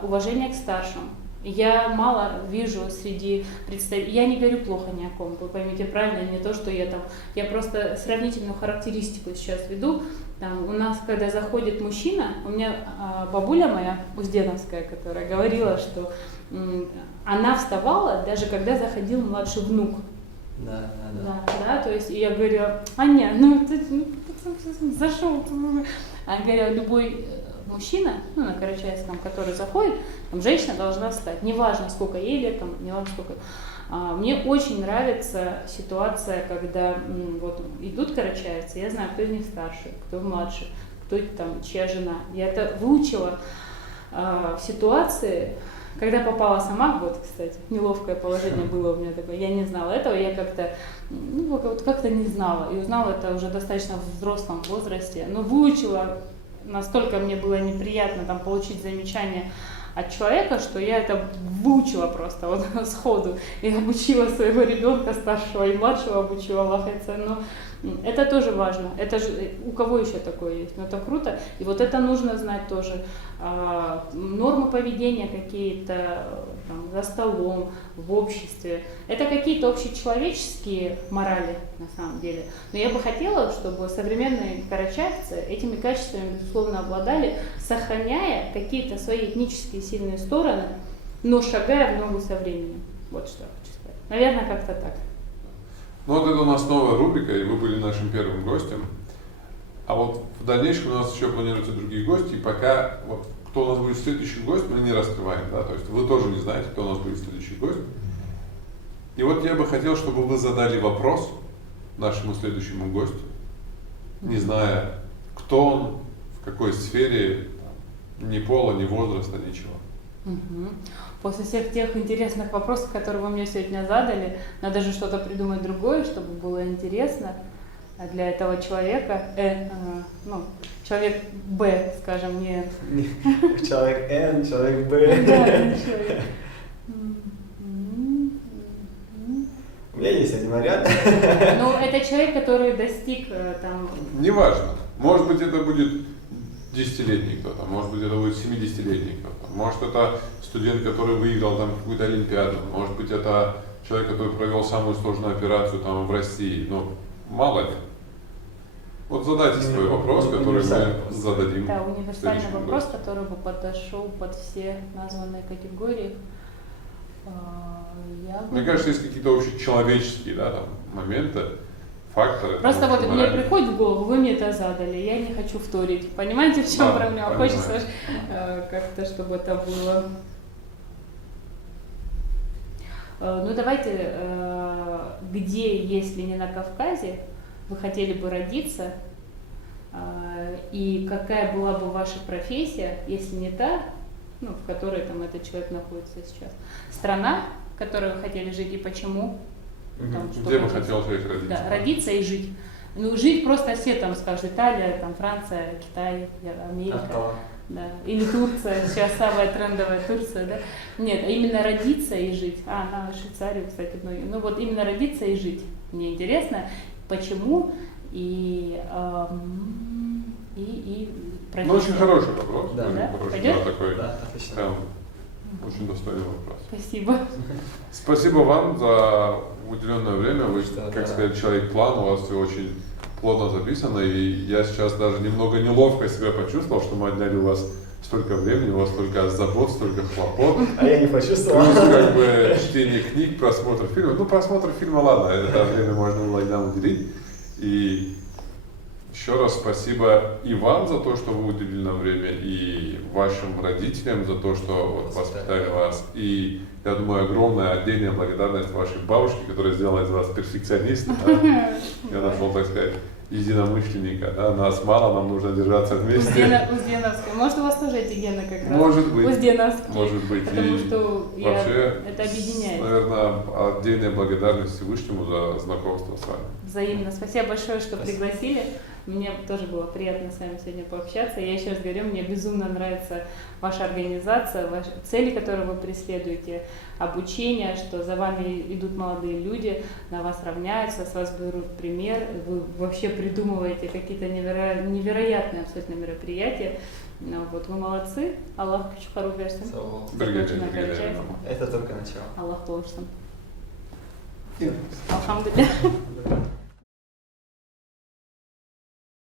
Уважение к старшим. Я мало вижу среди представителей, я не говорю плохо ни о ком, вы поймите правильно, не то, что я просто сравнительную характеристику сейчас веду. Там, у нас, когда заходит мужчина, у меня бабуля моя, узденовская, которая говорила, что она вставала, даже когда заходил младший внук. Да, то есть я говорю: Аня, ты зашел. Она говорила: любой мужчина, на карачаевском, который заходит, там женщина должна встать, неважно сколько ей лет, там, неважно сколько. Мне очень нравится ситуация, когда вот идут карачаевцы, я знаю, кто из них старше, кто младше, кто там, чья жена. Я это выучила в ситуации, когда попала сама, вот, кстати, неловкое положение было у меня такое, я не знала этого, я как-то не знала, и узнала это уже достаточно в взрослом возрасте, но выучила. Настолько мне было неприятно там получить замечание от человека, что я это выучила просто вот сходу и обучила своего ребенка старшего и младшего, обучила лахаться. Но это тоже важно. Это же у кого еще такое есть? Ну это круто. И вот это нужно знать тоже. Нормы поведения какие-то там, за столом, в обществе. Это какие-то общечеловеческие морали на самом деле. Но я бы хотела, чтобы современные карачаевцы этими качествами, безусловно, обладали, сохраняя какие-то свои этнические сильные стороны, но шагая в ногу со временем. Вот что я хочу сказать. Наверное, как-то так. Ну вот это у нас новая рубрика, и вы были нашим первым гостем. А вот в дальнейшем у нас еще планируются другие гости, и пока вот кто у нас будет следующий гость, мы не раскрываем, да, то есть вы тоже не знаете, кто у нас будет следующий гость. И вот я бы хотел, чтобы вы задали вопрос нашему следующему гостю, не зная, кто он, в какой сфере, ни пола, ни возраста, ничего. После всех тех интересных вопросов, которые вы мне сегодня задали, надо же что-то придумать другое, чтобы было интересно для этого человека. Человек Б, скажем, не... Человек Н, человек Б. Да, человек. У меня есть один вариант. Ну, это человек, который достиг там... Неважно. Может быть, это будет 10-летний кто-то, может быть, это будет 70-летний кто-то, может, это студент, который выиграл там какую-то олимпиаду, может быть, это человек, который провел самую сложную операцию там в России, ну, мало ли. Вот задайте свой вопрос, который мы зададим. Да, в универсальный следующем вопрос, году. который бы подошел под все названные категории. Мне кажется, есть какие-то общечеловеческие, да, там, моменты, факторы. Просто вот мне моральные. приходит в голову, вы мне это задали, я не хочу вторить. Понимаете, в чем Да, проблема? понимаю. Хочется как-то, чтобы это было. Ну давайте, где, если не на Кавказе, вы хотели бы родиться, и какая была бы ваша профессия, если не та, ну, в которой там этот человек находится сейчас. Страна, в которой вы хотели жить, и почему? Там, что Где бы хотите. хотел человек родиться? Да, родиться и жить. Ну, жить просто все там скажут, Италия, там, Франция, Китай, Америка. Да. Или Турция, сейчас самая трендовая Турция, да? Нет, а именно родиться и жить. На Швейцарию, кстати, многие. Ну вот именно родиться и жить. Мне интересно, почему и Ну, очень хороший вопрос. Да. Очень Да? хороший, Пойдет? да, такой Да, отлично. прям очень достойный вопрос. Спасибо. Спасибо вам за уделенное время. Вы, Да, как да. сказать, человек-план, у вас все очень плотно записано, и я сейчас даже немного неловко себя почувствовал, что мы отняли у вас столько времени, у вас столько забот, столько хлопот. А я не почувствовал. Плюс как бы чтение книг, просмотр фильма. Ну, просмотр фильма, ладно, это время можно было и нам уделить. И еще раз спасибо и вам за то, что вы уделили нам время, и вашим родителям за то, что вот воспитали вас. И я думаю, огромная отдельная благодарность вашей бабушке, которая сделала из вас перфекциониста. Да? Я нашел, так сказать, единомышленника. Да? Нас мало, нам нужно держаться вместе. Узденовская. Может, у вас тоже эти гены как раз? Может быть. Узденовские. Может быть. Потому И что вообще, это объединяет. наверное, отдельная благодарность Всевышнему за знакомство с вами. Взаимно. Спасибо большое, что Спасибо. пригласили. Мне тоже было приятно с вами сегодня пообщаться. Я еще раз говорю, мне безумно нравится ваша организация, ваши цели, которые вы преследуете, обучение, что за вами идут молодые люди, на вас равняются, с вас берут пример, вы вообще придумываете какие-то невероятные абсолютно мероприятия. Ну, вот вы молодцы. Аллах чухару версен. Бірге. Это только начало. Аллах болсын. Алхамдулилля.